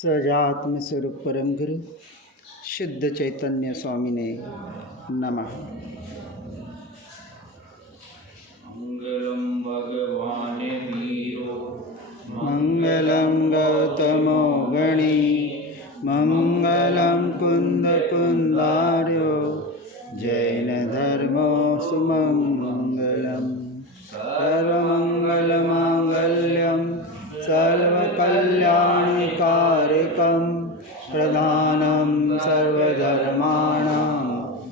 सजात्म स्वरूप परम गुरु शुद्ध चैतन्य स्वामी ने नमः। मंगलम भगवान वीरो मंगलम गौतमो गणी मंगलम कुंद कुंदार्यो जैन धर्मो सुमंगलम सर्वमंगलमांगल्यम सर्वकल्याणकारकं प्रधानं सर्वधर्माणां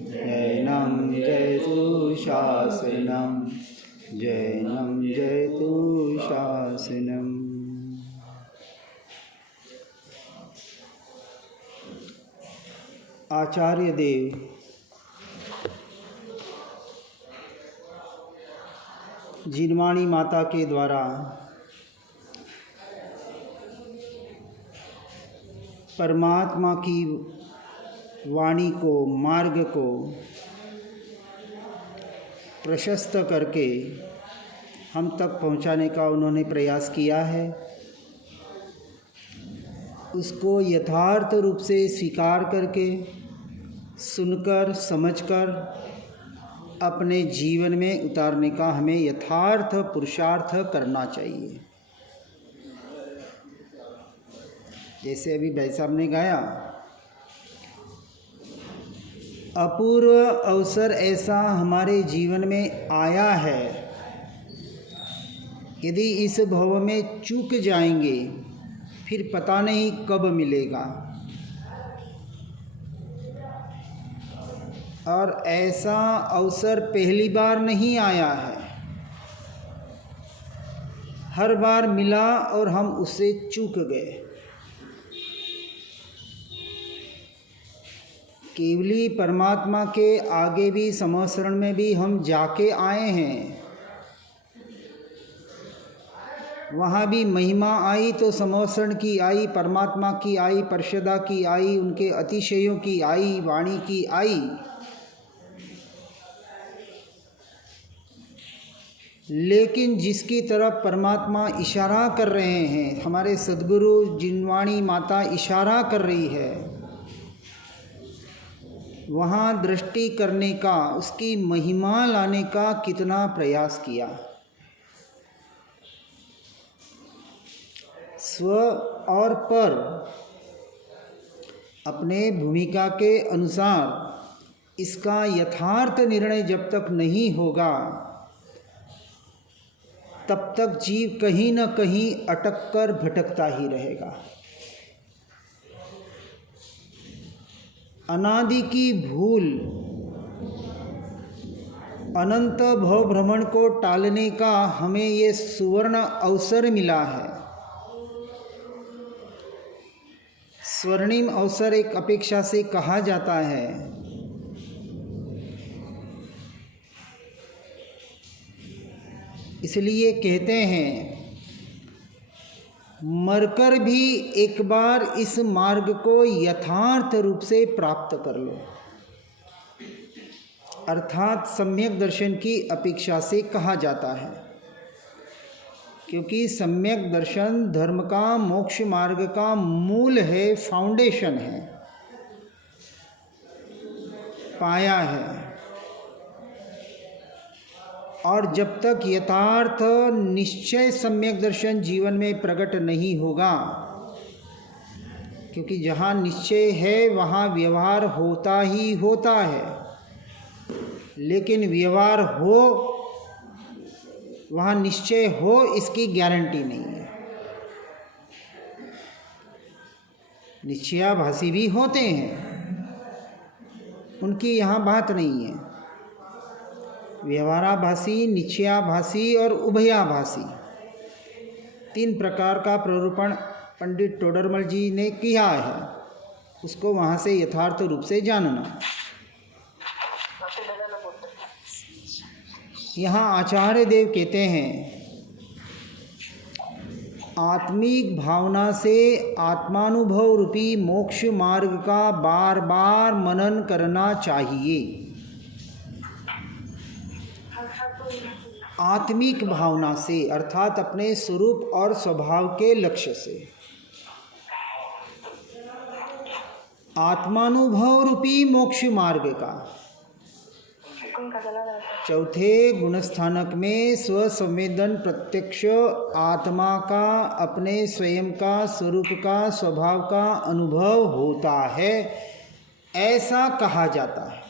जैनं जयतु शासनं जैनं जयतु शासनम्। आचार्य देव जिनवाणी माता के द्वारा परमात्मा की वाणी को, मार्ग को प्रशस्त करके हम तक पहुंचाने का उन्होंने प्रयास किया है। उसको यथार्थ रूप से स्वीकार करके, सुनकर, समझकर अपने जीवन में उतारने का हमें यथार्थ पुरुषार्थ करना चाहिए। जैसे अभी भाई साहब ने गाया, अपूर्व अवसर ऐसा हमारे जीवन में आया है, यदि इस भव में चूक जाएंगे फिर पता नहीं कब मिलेगा। और ऐसा अवसर पहली बार नहीं आया है, हर बार मिला और हम उससे चूक गए। केवली परमात्मा के आगे भी, समशरण में भी हम जाके आए हैं। वहाँ भी महिमा आई तो समशरण की आई, परमात्मा की आई, परिषदा की आई, उनके अतिशयों की आई, वाणी की आई। लेकिन जिसकी तरफ परमात्मा इशारा कर रहे हैं, हमारे सद्गुरु जिनवाणी माता इशारा कर रही है, वहाँ दृष्टि करने का, उसकी महिमा लाने का कितना प्रयास किया। स्व और पर अपने भूमिका के अनुसार इसका यथार्थ निर्णय जब तक नहीं होगा, तब तक जीव कहीं न कहीं अटक कर भटकता ही रहेगा। अनादि की भूल, अनंत भव भ्रमण को टालने का हमें ये सुवर्ण अवसर मिला है। स्वर्णिम अवसर एक अपेक्षा से कहा जाता है। इसलिए कहते हैं, मरकर भी एक बार इस मार्ग को यथार्थ रूप से प्राप्त कर लो, अर्थात सम्यक दर्शन की अपेक्षा से कहा जाता है। क्योंकि सम्यक दर्शन धर्म का, मोक्ष मार्ग का मूल है, फाउंडेशन है, पाया है। और जब तक यथार्थ निश्चय सम्यक दर्शन जीवन में प्रकट नहीं होगा, क्योंकि जहाँ निश्चय है वहाँ व्यवहार होता ही होता है, लेकिन व्यवहार हो, वहाँ निश्चय हो, इसकी गारंटी नहीं है। निश्चयाभासी भी होते हैं, उनकी यहाँ बात नहीं है। व्यवहाराभासी, निश्चयाभासी और उभयाभासी, तीन प्रकार का प्ररूपण पंडित टोडरमल जी ने किया है। उसको वहाँ से यथार्थ रूप से जानना। यहाँ आचार्य देव कहते हैं, आत्मिक भावना से आत्मानुभव रूपी मोक्ष मार्ग का बार बार मनन करना चाहिए। आत्मिक भावना से अर्थात अपने स्वरूप और स्वभाव के लक्ष्य से। आत्मानुभव रूपी मोक्ष मार्ग का चौथे गुणस्थानक में स्वसंवेदन प्रत्यक्ष आत्मा का अपने स्वयं का स्वरूप का स्वभाव का अनुभव होता है, ऐसा कहा जाता है।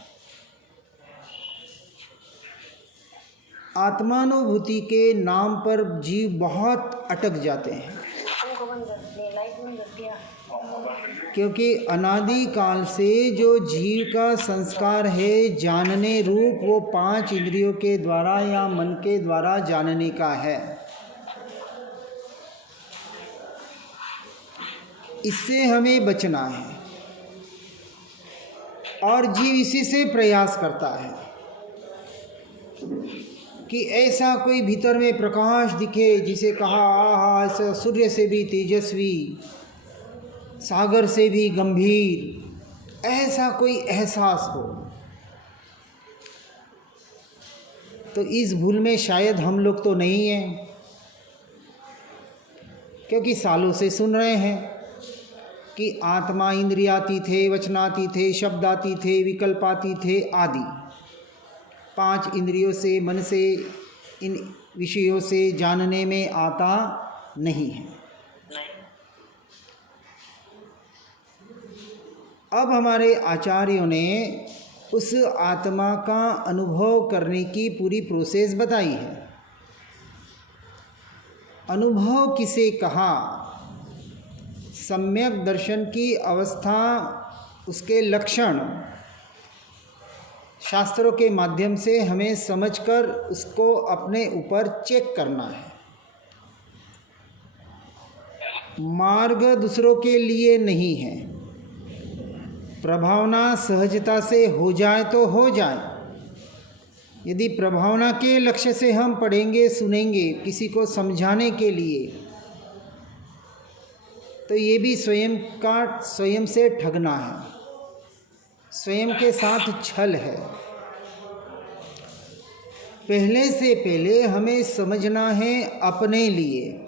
आत्मानुभूति के नाम पर जीव बहुत अटक जाते हैं, क्योंकि अनादि काल से जो जीव का संस्कार है जानने रूप, वो 5 इंद्रियों के द्वारा या मन के द्वारा जानने का है। इससे हमें बचना है और जीव इसी से प्रयास करता है कि ऐसा कोई भीतर में प्रकाश दिखे, जिसे कहा आहा ऐसा सूर्य से भी तेजस्वी, सागर से भी गंभीर, ऐसा कोई एहसास हो। तो इस भूल में शायद हम लोग तो नहीं हैं, क्योंकि सालों से सुन रहे हैं कि आत्मा इंद्रियातीत है, वचनातीत है, शब्दातीत है, विकल्पातीत है आदि। 5 इंद्रियों से, मन से, इन विषयों से जानने में आता नहीं है। अब हमारे आचार्यों ने उस आत्मा का अनुभव करने की पूरी प्रोसेस बताई है। अनुभव किसे कहा? सम्यक दर्शन की अवस्था, उसके लक्षण शास्त्रों के माध्यम से हमें समझकर उसको अपने ऊपर चेक करना है। मार्ग दूसरों के लिए नहीं है। प्रभावना सहजता से हो जाए तो हो जाए। यदि प्रभावना के लक्ष्य से हम पढ़ेंगे, सुनेंगे किसी को समझाने के लिए, तो ये भी स्वयं से ठगना है, स्वयं के साथ छल है। पहले से पहले हमें समझना है अपने लिए,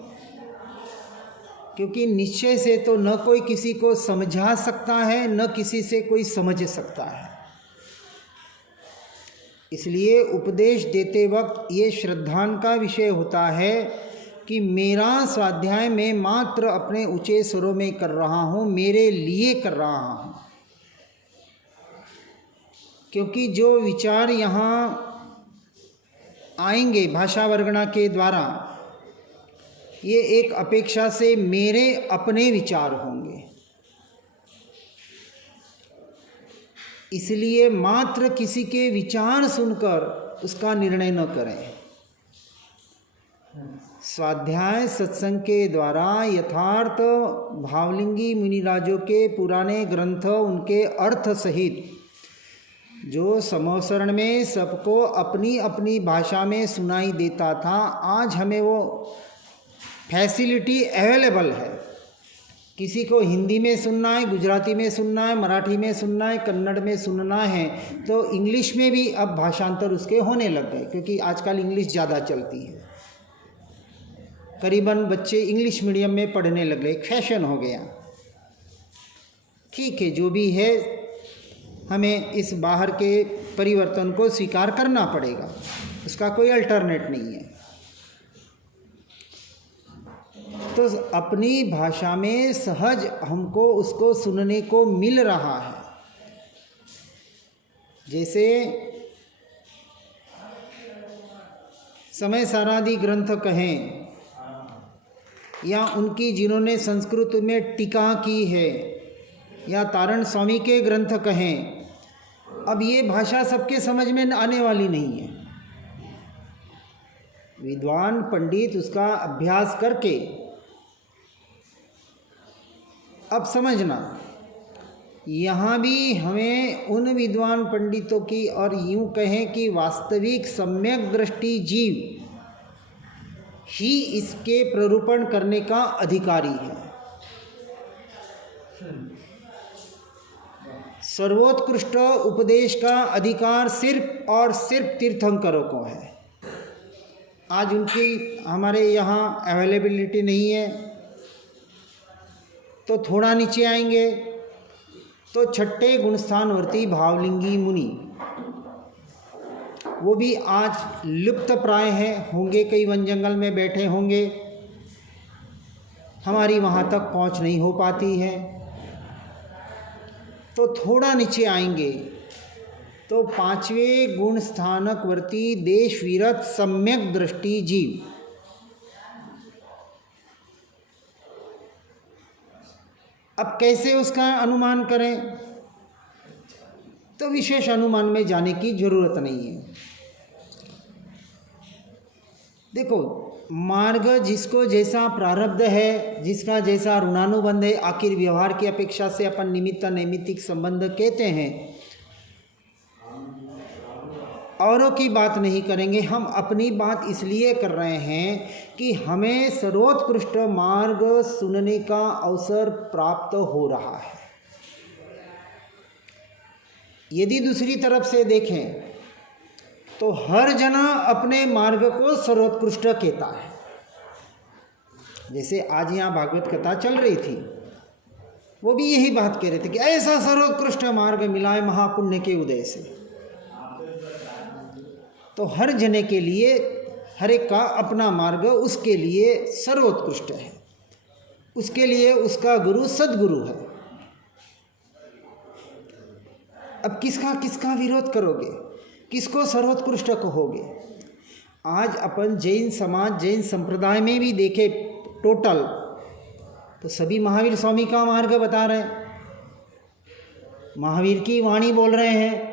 क्योंकि निश्चय से तो न कोई किसी को समझा सकता है, न किसी से कोई समझ सकता है। इसलिए उपदेश देते वक्त ये श्रद्धान का विषय होता है कि मेरा स्वाध्याय मैं मात्र अपने ऊंचे स्वरों में कर रहा हूँ, मेरे लिए कर रहा हूँ। क्योंकि जो विचार यहाँ आएंगे भाषा वर्गणा के द्वारा, ये एक अपेक्षा से मेरे अपने विचार होंगे। इसलिए मात्र किसी के विचार सुनकर उसका निर्णय न करें। स्वाध्याय सत्संग के द्वारा यथार्थ भावलिंगी मुनिराजों के पुराने ग्रंथ, उनके अर्थ सहित जो समवसरण में सबको अपनी अपनी भाषा में सुनाई देता था, आज हमें वो फैसिलिटी अवेलेबल है। किसी को हिंदी में सुनना है, गुजराती में सुनना है, मराठी में सुनना है, कन्नड़ में सुनना है, तो इंग्लिश में भी अब भाषांतर उसके होने लग गए, क्योंकि आजकल इंग्लिश ज़्यादा चलती है। करीबन बच्चे इंग्लिश मीडियम में पढ़ने लग गए, फैशन हो गया। ठीक है, जो भी है, हमें इस बाहर के परिवर्तन को स्वीकार करना पड़ेगा, उसका कोई अल्टरनेट नहीं है। तो अपनी भाषा में सहज हमको उसको सुनने को मिल रहा है। जैसे समय सारादि ग्रंथ कहें, या उनकी जिन्होंने संस्कृत में टीका की है, या तारण स्वामी के ग्रंथ कहें, अब ये भाषा सबके समझ में आने वाली नहीं है। विद्वान पंडित उसका अभ्यास करके, अब समझना, यहाँ भी हमें उन विद्वान पंडितों की, और यूँ कहें कि वास्तविक सम्यक दृष्टि जीव ही इसके प्ररूपण करने का अधिकारी है। सर्वोत्कृष्ट उपदेश का अधिकार सिर्फ और सिर्फ तीर्थंकरों को है। आज उनकी हमारे यहाँ अवेलेबिलिटी नहीं है, तो थोड़ा नीचे आएंगे तो छठे गुणस्थानवर्ती भावलिंगी मुनि, वो भी आज लुप्त प्राय हैं, होंगे कई वन जंगल में बैठे होंगे, हमारी वहाँ तक पहुँच नहीं हो पाती है। तो थोड़ा नीचे आएंगे तो पांचवें गुण स्थानकवर्ती देश विरत सम्यक दृष्टि जीव, अब कैसे उसका अनुमान करें? तो विशेष अनुमान में जाने की जरूरत नहीं है। देखो, मार्ग जिसको जैसा प्रारब्ध है, जिसका जैसा ऋणानुबंध है, आखिर व्यवहार की अपेक्षा से अपन निमित्त नैमित्तिक संबंध कहते हैं। औरों की बात नहीं करेंगे, हम अपनी बात इसलिए कर रहे हैं कि हमें सर्वोत्कृष्ट मार्ग सुनने का अवसर प्राप्त हो रहा है। यदि दूसरी तरफ से देखें तो हर जना अपने मार्ग को सर्वोत्कृष्ट कहता है। जैसे आज यहाँ भागवत कथा चल रही थी, वो भी यही बात कह रहे थे कि ऐसा सर्वोत्कृष्ट मार्ग मिला है महापुण्य के उदय से। तो हर जने के लिए, हर एक का अपना मार्ग उसके लिए सर्वोत्कृष्ट है, उसके लिए उसका गुरु सद्गुरु है। अब किसका किसका विरोध करोगे, किसको सर्वोत्कृष्ट कहोगे? आज अपन जैन समाज, जैन संप्रदाय में भी देखे टोटल, तो सभी महावीर स्वामी का मार्ग बता रहे हैं, महावीर की वाणी बोल रहे हैं।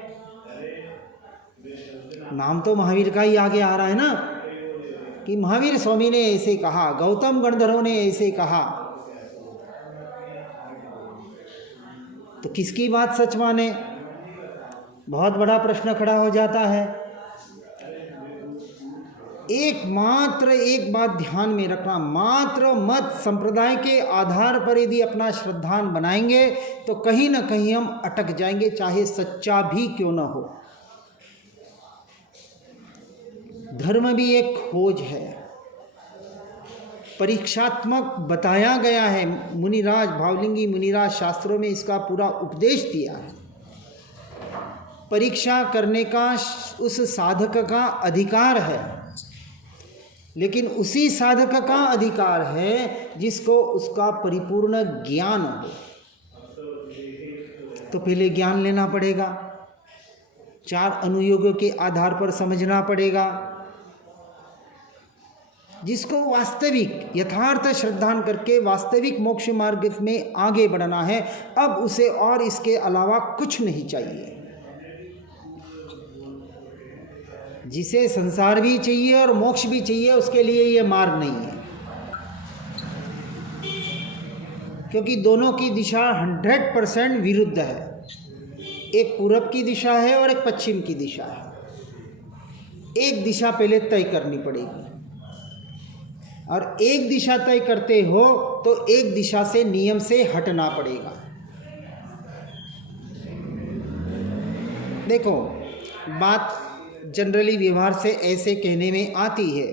नाम तो महावीर का ही आगे आ रहा है ना, कि महावीर स्वामी ने ऐसे कहा, गौतम गणधरों ने ऐसे कहा। तो किसकी बात सच माने? बहुत बड़ा प्रश्न खड़ा हो जाता है। एकमात्र एक बात ध्यान में रखना, मात्र मत संप्रदाय के आधार पर यदि अपना श्रद्धान बनाएंगे तो कहीं ना कहीं हम अटक जाएंगे, चाहे सच्चा भी क्यों ना हो। धर्म भी एक खोज है, परीक्षात्मक बताया गया है। मुनिराज, भावलिंगी मुनिराज शास्त्रों में इसका पूरा उपदेश दिया है। परीक्षा करने का उस साधक का अधिकार है, लेकिन उसी साधक का अधिकार है जिसको उसका परिपूर्ण ज्ञान हो। तो पहले ज्ञान लेना पड़ेगा, 4 अनुयोगों के आधार पर समझना पड़ेगा। जिसको वास्तविक यथार्थ श्रद्धान करके वास्तविक मोक्ष मार्ग में आगे बढ़ना है, अब उसे और इसके अलावा कुछ नहीं चाहिए। जिसे संसार भी चाहिए और मोक्ष भी चाहिए, उसके लिए ये मार्ग नहीं है, क्योंकि दोनों की दिशा 100% विरुद्ध है। एक पूरब की दिशा है और एक पश्चिम की दिशा है। एक दिशा पहले तय करनी पड़ेगी, और एक दिशा तय करते हो तो एक दिशा से, नियम से हटना पड़ेगा। देखो, बात जनरली व्यवहार से ऐसे कहने में आती है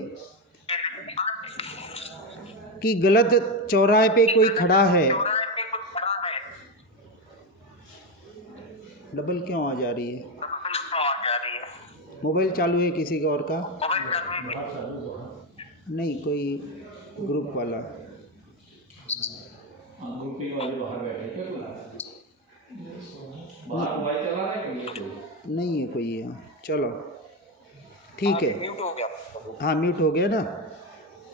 कि गलत चौराहे पे कोई खड़ा है। डबल क्यों आ जा रही है? मोबाइल चालू है किसी का और का? नहीं, कोई ग्रुप वाला। नहीं है कोई है। चलो ठीक है। म्यूट हो गया। हाँ, म्यूट हो गया ना।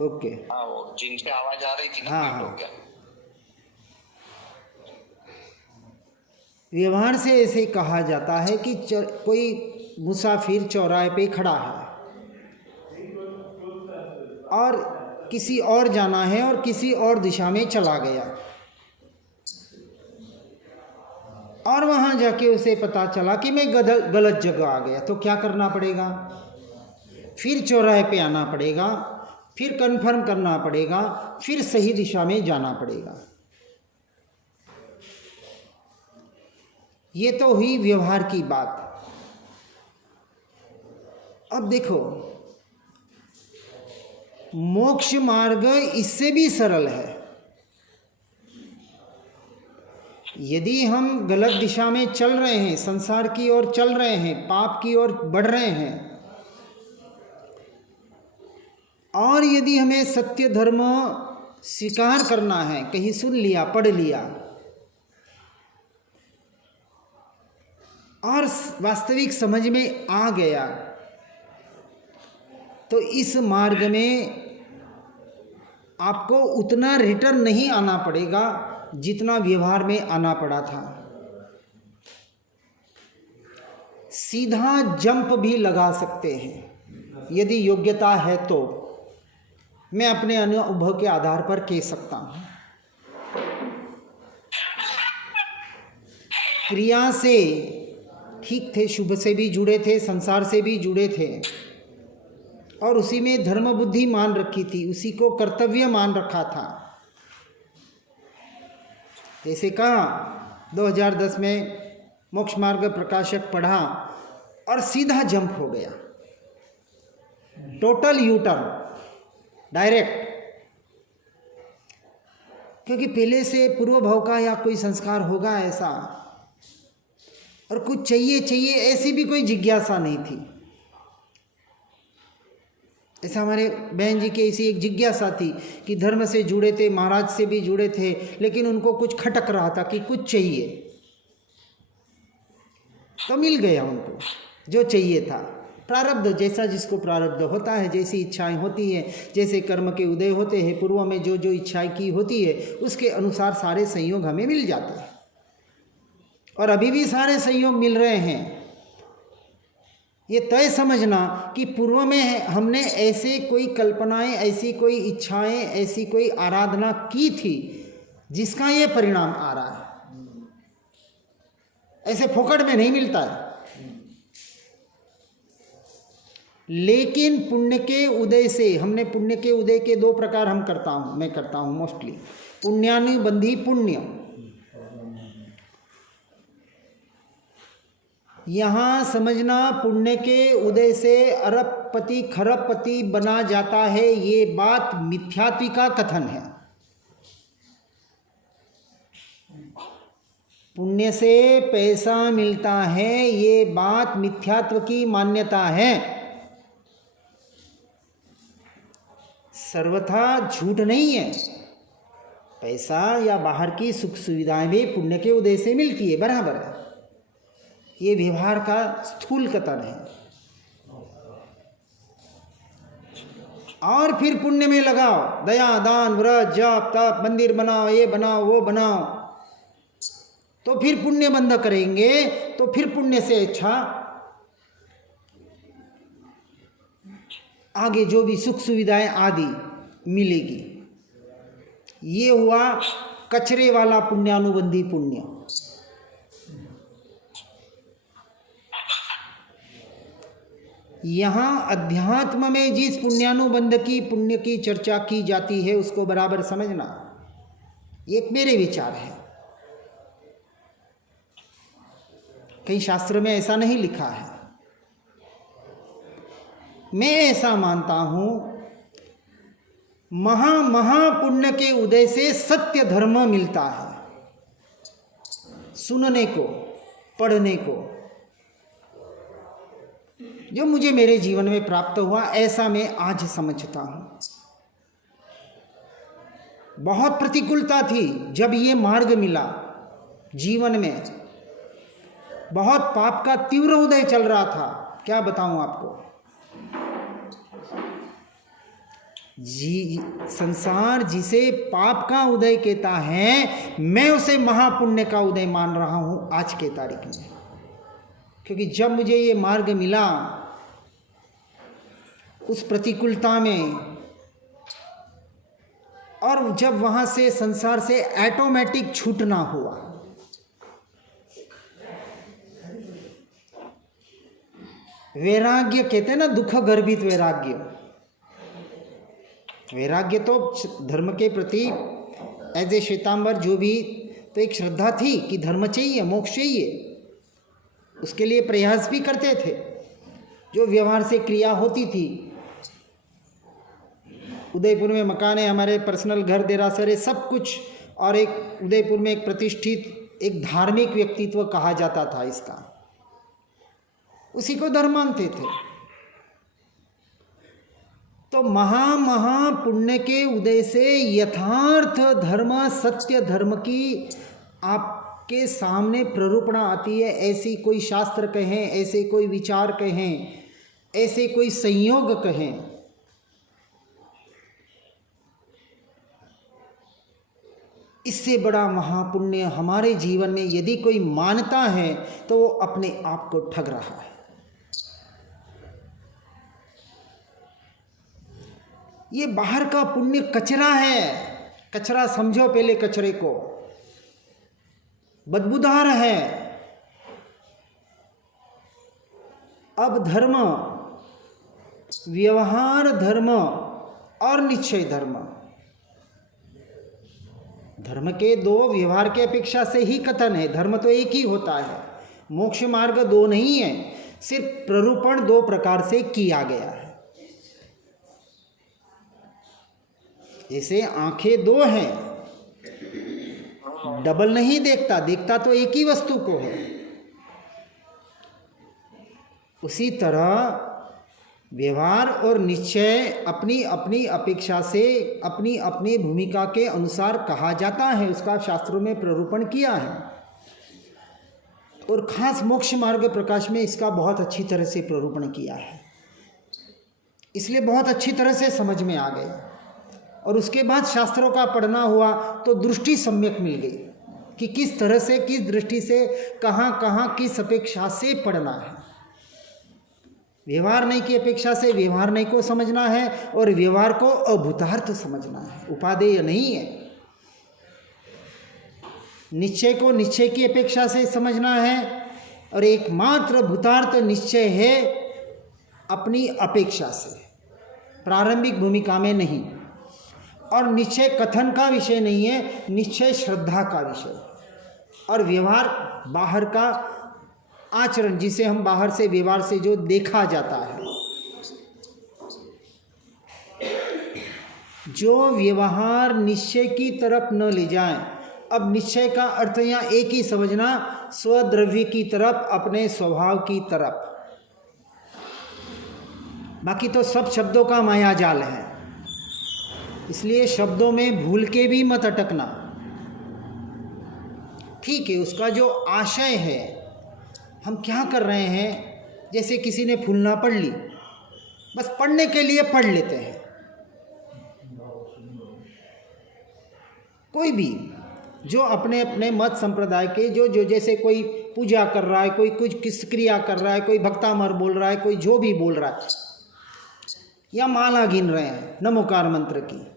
ओके। हाँ, वो जिनसे आवाज आ रही थी ना, हाँ, म्यूट हाँ। हो गया। व्यवहार से ऐसे कहा जाता है कि कोई मुसाफिर चौराहे पे खड़ा है और किसी और जाना है और किसी और दिशा में चला गया, और वहाँ जाके उसे पता चला कि मैं गलत जगह आ गया। तो क्या करना पड़ेगा? फिर चौराहे पे आना पड़ेगा, फिर कंफर्म करना पड़ेगा, फिर सही दिशा में जाना पड़ेगा। ये तो हुई व्यवहार की बात। अब देखो, मोक्ष मार्ग इससे भी सरल है। यदि हम गलत दिशा में चल रहे हैं, संसार की ओर चल रहे हैं, पाप की ओर बढ़ रहे हैं, और यदि हमें सत्य धर्म स्वीकार करना है, कहीं सुन लिया, पढ़ लिया और वास्तविक समझ में आ गया, तो इस मार्ग में आपको उतना रिटर्न नहीं आना पड़ेगा जितना व्यवहार में आना पड़ा था। सीधा जंप भी लगा सकते हैं यदि योग्यता है तो। मैं अपने अनुभव के आधार पर कह सकता हूँ। क्रिया से ठीक थे, शुभ से भी जुड़े थे, संसार से भी जुड़े थे, और उसी में धर्म बुद्धि मान रखी थी, उसी को कर्तव्य मान रखा था। जैसे कहा 2010 में मोक्ष मार्ग प्रकाशक पढ़ा और सीधा जंप हो गया, टोटल यू टर्न, डायरेक्ट। क्योंकि पहले से पूर्व भाव का या कोई संस्कार होगा ऐसा, और कुछ चाहिए ऐसी भी कोई जिज्ञासा नहीं थी। ऐसा हमारे बहन जी की ऐसी एक जिज्ञासा थी कि धर्म से जुड़े थे, महाराज से भी जुड़े थे, लेकिन उनको कुछ खटक रहा था कि कुछ चाहिए, तो मिल गया उनको जो चाहिए था। प्रारब्ध, जैसा जिसको प्रारब्ध होता है, जैसी इच्छाएं होती हैं, जैसे कर्म के उदय होते हैं, पूर्व में जो जो इच्छाएं की होती है उसके अनुसार सारे संयोग हमें मिल जाते हैं, और अभी भी सारे संयोग मिल रहे हैं। ये तय समझना कि पूर्व में हमने ऐसे कोई कल्पनाएं, ऐसी कोई इच्छाएं, ऐसी कोई आराधना की थी जिसका ये परिणाम आ रहा है। ऐसे फोकट में नहीं मिलता है। लेकिन पुण्य के उदय से, हमने पुण्य के उदय के दो प्रकार मैं करता हूँ मोस्टली। पुण्यानुबंधी पुण्य, यहाँ समझना पुण्य के उदय से अरबपति खरबपति बना जाता है, ये बात मिथ्यात्व का कथन है। पुण्य से पैसा मिलता है, ये बात मिथ्यात्व की मान्यता है, सर्वथा झूठ नहीं है। पैसा या बाहर की सुख सुविधाएं भी पुण्य के उदय से मिलती है, बराबर है। ये व्यवहार का स्थूल कथन है। और फिर पुण्य में लगाओ, दया दान व्रत जप तप, मंदिर बनाओ, ये बनाओ वो बनाओ, तो फिर पुण्य बंध करेंगे, तो फिर पुण्य से अच्छा आगे जो भी सुख सुविधाएं आदि मिलेगी। ये हुआ कचरे वाला पुण्यानुबंधी पुण्य। यहाँ अध्यात्म में जिस पुण्यानुबंध की पुण्य की चर्चा की जाती है उसको बराबर समझना, एक मेरे विचार है। कहीं शास्त्र में ऐसा नहीं लिखा है। मैं ऐसा मानता हूं, महापुण्य के उदय से सत्य धर्म मिलता है, सुनने को, पढ़ने को। जो मुझे मेरे जीवन में प्राप्त हुआ, ऐसा मैं आज समझता हूं। बहुत प्रतिकूलता थी जब ये मार्ग मिला जीवन में, बहुत पाप का तीव्र उदय चल रहा था। क्या बताऊं आपको जी, संसार जिसे पाप का उदय कहता है, मैं उसे महापुण्य का उदय मान रहा हूं आज के तारीख में। क्योंकि जब मुझे ये मार्ग मिला, उस प्रतिकूलता में, और जब वहां से संसार से ऑटोमेटिक छूटना हुआ, वैराग्य कहते हैं ना, दुख गर्भित वैराग्य। वैराग्य तो धर्म के प्रति एज ए श्वेतांबर जो भी, तो एक श्रद्धा थी कि धर्म चाहिए, मोक्ष चाहिए, उसके लिए प्रयास भी करते थे। जो व्यवहार से क्रिया होती थी, उदयपुर में मकान है, हमारे पर्सनल घर, देरासर है, सब कुछ, और एक उदयपुर में एक प्रतिष्ठित एक धार्मिक व्यक्तित्व कहा जाता था इसका, उसी को धर्म मानते थे। तो महा पुण्य के उदय से यथार्थ धर्म, सत्य धर्म की आपके सामने प्ररूपणा आती है। ऐसी कोई शास्त्र कहें, ऐसे कोई विचार कहें, ऐसे कोई संयोग कहें, इससे बड़ा महापुण्य हमारे जीवन में यदि कोई मानता है तो वो अपने आप को ठग रहा है। ये बाहर का पुण्य कचरा है। कचरा समझो पहले, कचरे को, बदबूदार है। अब धर्म, व्यवहार धर्म और निश्चय धर्म, धर्म के दो, व्यवहार के अपेक्षा से ही कथन है। धर्म तो एक ही होता है, मोक्ष मार्ग दो नहीं है, सिर्फ प्ररूपण दो प्रकार से किया गया है। जैसे आंखें दो हैं, डबल नहीं देखता, देखता तो एक ही वस्तु को है। उसी तरह व्यवहार और निश्चय अपनी अपनी अपेक्षा से, अपनी अपनी भूमिका के अनुसार कहा जाता है, उसका शास्त्रों में प्ररूपण किया है। और खास मोक्ष मार्ग प्रकाश में इसका बहुत अच्छी तरह से प्ररूपण किया है, इसलिए बहुत अच्छी तरह से समझ में आ गया। और उसके बाद शास्त्रों का पढ़ना हुआ तो दृष्टि सम्यक मिल गई कि किस तरह से, किस दृष्टि से, कहाँ कहाँ किस अपेक्षा से पढ़ना है। व्यवहार नहीं की अपेक्षा से व्यवहार नहीं को समझना है, और व्यवहार को अभूतार्थ समझना है, उपादेय नहीं है। निश्चय को निश्चय की अपेक्षा से समझना है, और एकमात्र भूतार्थ निश्चय है अपनी अपेक्षा से, प्रारंभिक भूमिका में नहीं। और निश्चय कथन का विषय नहीं है, निश्चय श्रद्धा का विषय। और व्यवहार बाहर का आचरण, जिसे हम बाहर से, व्यवहार से जो देखा जाता है, जो व्यवहार निश्चय की तरफ न ले जाए। अब निश्चय का अर्थ यहाँ एक ही समझना, स्वद्रव्य की तरफ, अपने स्वभाव की तरफ। बाकी तो सब शब्दों का माया जाल है, इसलिए शब्दों में भूल के भी मत अटकना। ठीक है, उसका जो आशय है, हम क्या कर रहे हैं, जैसे किसी ने फूलना पढ़ ली, बस पढ़ने के लिए पढ़ लेते हैं। कोई भी जो अपने अपने मत संप्रदाय के जो जैसे कोई पूजा कर रहा है, कोई कुछ किस क्रिया कर रहा है, कोई भक्तामर बोल रहा है, कोई जो भी बोल रहा है, या माला गिन रहे हैं नमोकार मंत्र की,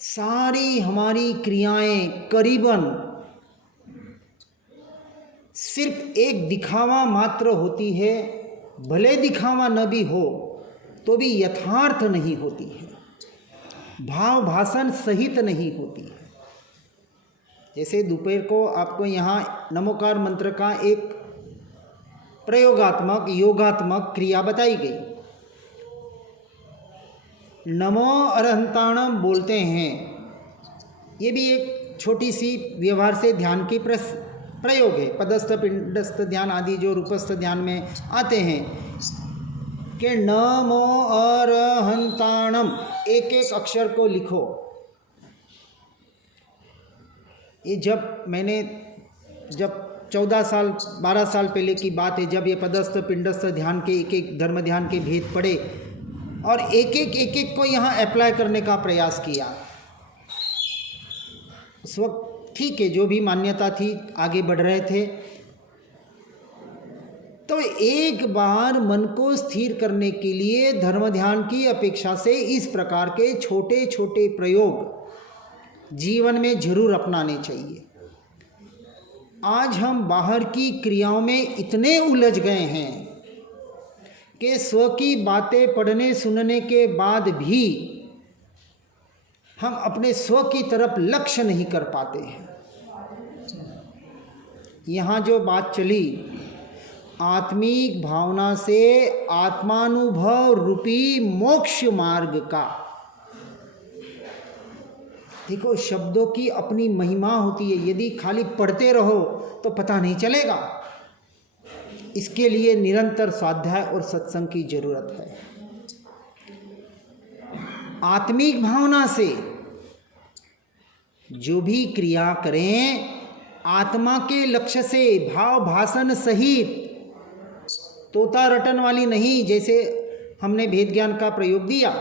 सारी हमारी क्रियाएं करीबन सिर्फ एक दिखावा मात्र होती है। भले दिखावा न भी हो तो भी यथार्थ नहीं होती है, भाव भाषण सहित नहीं होती है। जैसे दोपहर को आपको यहाँ नमोकार मंत्र का एक प्रयोगात्मक, योगात्मक क्रिया बताई गई। नमो अरहंताणम बोलते हैं, ये भी एक छोटी सी व्यवहार से ध्यान की प्रयोग है। पदस्थ, पिंडस्थ ध्यान आदि जो रूपस्थ ध्यान में आते हैं कि नमो अरहंताणम, एक एक अक्षर को लिखो। ये जब 14 साल 12 साल पहले की बात है, जब ये पदस्थ पिंडस्थ ध्यान के एक एक धर्म ध्यान के भेद पढ़े और एक एक को यहाँ अप्लाई करने का प्रयास किया। उस वक्त ठीक है, जो भी मान्यता थी, आगे बढ़ रहे थे। तो एक बार मन को स्थिर करने के लिए धर्म ध्यान की अपेक्षा से इस प्रकार के छोटे छोटे प्रयोग जीवन में जरूर अपनाने चाहिए। आज हम बाहर की क्रियाओं में इतने उलझ गए हैं कि स्व की बातें पढ़ने सुनने के बाद भी हम अपने स्व की तरफ लक्ष्य नहीं कर पाते हैं। यहाँ जो बात चली आत्मिक भावना से आत्मानुभव रूपी मोक्ष मार्ग का, देखो, शब्दों की अपनी महिमा होती है। यदि खाली पढ़ते रहो तो पता नहीं चलेगा। इसके लिए निरंतर स्वाध्याय और सत्संग की जरूरत है। आत्मिक भावना से जो भी क्रिया करें, आत्मा के लक्ष्य से, भाव भाषण सहित, तोता रटन वाली नहीं। जैसे हमने भेद ज्ञान का प्रयोग दिया,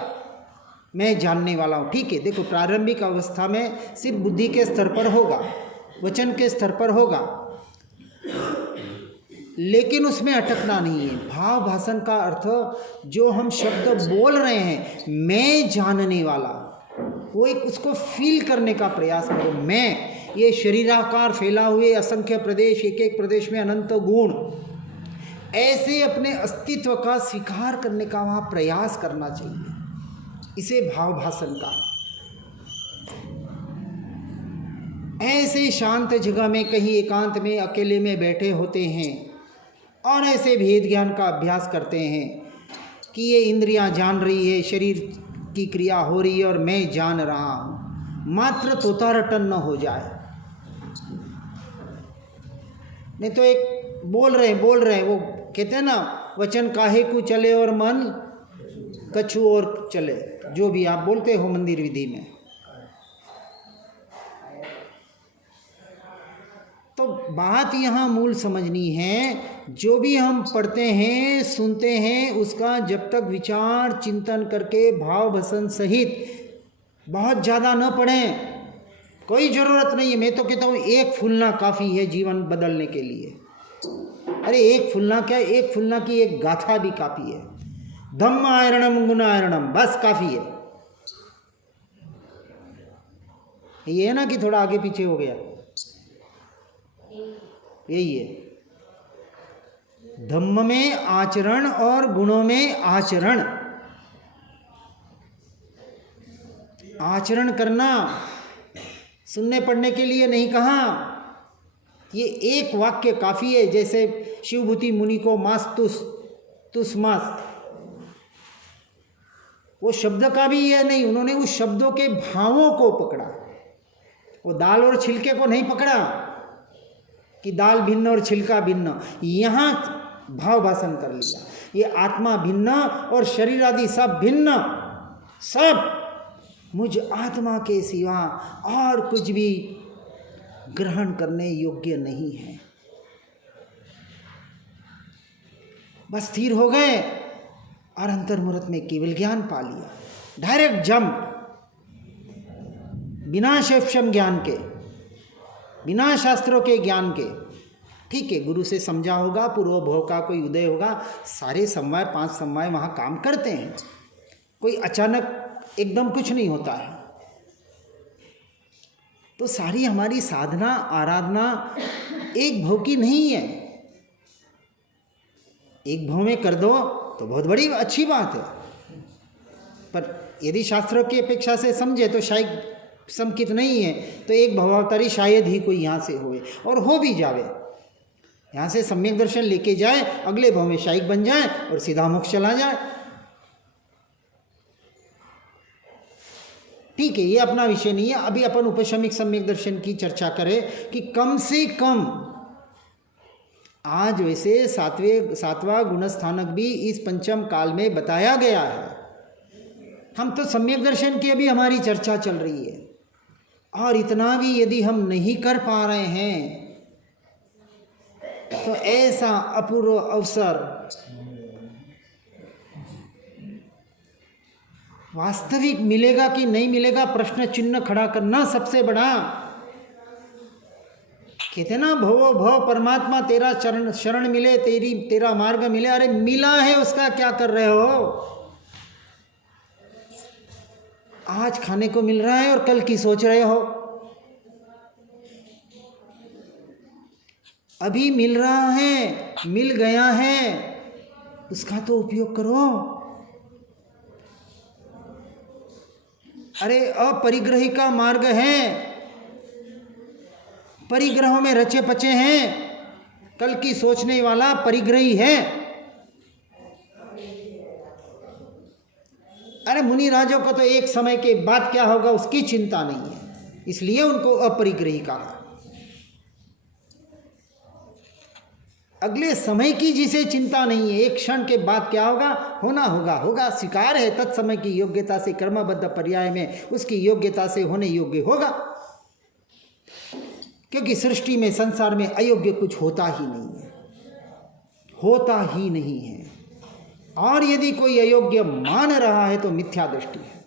मैं जानने वाला हूँ, ठीक है। देखो, प्रारंभिक अवस्था में सिर्फ बुद्धि के स्तर पर होगा, वचन के स्तर पर होगा, लेकिन उसमें अटकना नहीं है। भाव भाषण का अर्थ जो हम शब्द बोल रहे हैं, मैं जानने वाला, वो एक उसको फील करने का प्रयास करो। मैं, ये शरीराकार फैला हुए असंख्य प्रदेश, एक एक प्रदेश में अनंत गुण, ऐसे अपने अस्तित्व का स्वीकार करने का वहाँ प्रयास करना चाहिए। इसे भाव भाषण का। ऐसे शांत जगह में, कहीं एकांत में, अकेले में बैठे होते हैं और ऐसे भेद ज्ञान का अभ्यास करते हैं कि ये इंद्रियां जान रही है, शरीर की क्रिया हो रही है और मैं जान रहा हूँ। मात्र तोता रटन न हो जाए। नहीं तो एक बोल रहे वो कहते हैं ना, वचन काहे को चले और मन कछु और चले, जो भी आप बोलते हो मंदिर विधि में। तो बात यहाँ मूल समझनी है, जो भी हम पढ़ते हैं, सुनते हैं, उसका जब तक विचार चिंतन करके भाव भसन सहित, बहुत ज़्यादा न पढ़ें, कोई ज़रूरत नहीं है। मैं तो कहता हूँ एक फुलना काफ़ी है जीवन बदलने के लिए। अरे एक फुलना क्या, एक फुलना की एक गाथा भी काफ़ी है। धम्म आयरणम गुण आयरणम, बस काफ़ी है। ये है ना कि थोड़ा आगे पीछे हो गया, यही है। धम्म में आचरण और गुणों में आचरण। आचरण करना सुनने पढ़ने के लिए नहीं कहा, ये एक वाक्य काफ़ी है। जैसे शिवभूति मुनि को मास तुस मास, वो शब्द का भी यह नहीं, उन्होंने उस शब्दों के भावों को पकड़ा। वो दाल और छिलके को नहीं पकड़ा कि दाल भिन्न और छिलका भिन्न, यहाँ भाव भाषण कर लिया। ये आत्मा भिन्न और शरीर आदि सब भिन्न, सब मुझ आत्मा के सिवा और कुछ भी ग्रहण करने योग्य नहीं है। बस स्थिर हो गए और अंतर्मुहूर्त में केवल ज्ञान पा लिया। डायरेक्ट जंप, बिना शेषम ज्ञान के, बिना शास्त्रों के ज्ञान के। ठीक है, गुरु से समझा होगा, पूर्व भव का कोई उदय होगा, सारे समवाय 5 समवाय वहाँ काम करते हैं। कोई अचानक एकदम कुछ नहीं होता है। तो सारी हमारी साधना आराधना एक भव की नहीं है। एक भव में कर दो तो बहुत बड़ी अच्छी बात है, पर यदि शास्त्रों की अपेक्षा से समझे तो शायद समकित नहीं है, तो एक भवावतारी शायद ही कोई यहाँ से होए, और हो भी जावे, यहाँ से सम्यक दर्शन लेके जाए, अगले भव में शायक बन जाए और सीधा मोक्ष चला जाए। ठीक है, ये अपना विषय नहीं है। अभी अपन उपशमिक सम्यक दर्शन की चर्चा करें कि कम से कम आज वैसे सातवां गुणस्थानक भी इस पंचम काल में बताया गया है। हम तो सम्यक दर्शन की अभी हमारी चर्चा चल रही है, और इतना भी यदि हम नहीं कर पा रहे हैं तो ऐसा अपूर्व अवसर वास्तविक मिलेगा कि नहीं मिलेगा, प्रश्न चिन्ह खड़ा करना सबसे बड़ा। कहते ना, भवो भव परमात्मा तेरा चरण शरण मिले, तेरा मार्ग मिले। अरे मिला है, उसका क्या कर रहे हो? आज खाने को मिल रहा है और कल की सोच रहे हो। अभी मिल रहा है, मिल गया है, उसका तो उपयोग करो। अरे अपरिग्रही का मार्ग है, परिग्रहों में रचे पचे हैं, कल की सोचने वाला परिग्रही है। अरे मुनि राजों को तो एक समय के बाद क्या होगा उसकी चिंता नहीं है। इसलिए उनको अपरिग्रही कहा। अगले समय की जिसे चिंता नहीं है, एक क्षण के बाद क्या होगा, होना होगा होगा, स्वीकार है, तत्समय की योग्यता से कर्मबद्ध पर्याय में उसकी योग्यता से होने योग्य होगा, क्योंकि सृष्टि में संसार में अयोग्य कुछ होता ही नहीं है, होता ही नहीं है। और यदि कोई अयोग्य मान रहा है तो मिथ्या दृष्टि है।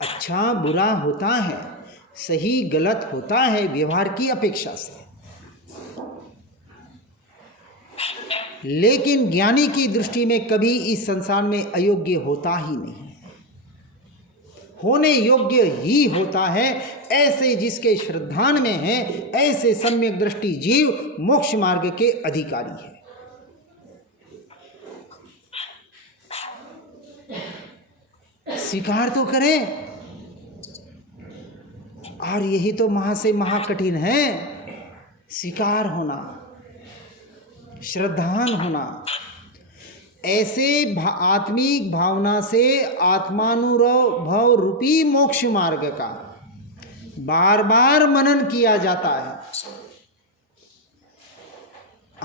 अच्छा बुरा होता है, सही गलत होता है व्यवहार की अपेक्षा से, लेकिन ज्ञानी की दृष्टि में कभी इस संसार में अयोग्य होता ही नहीं, होने योग्य ही होता है। ऐसे जिसके श्रद्धान में है, ऐसे सम्यक दृष्टि जीव मोक्ष मार्ग के अधिकारी है। स्वीकार तो करें, और यही तो महा से महा कठिन है, स्वीकार होना, श्रद्धान होना। ऐसे आत्मिक भावना से आत्मानुभव रूपी मोक्ष मार्ग का बार बार मनन किया जाता है।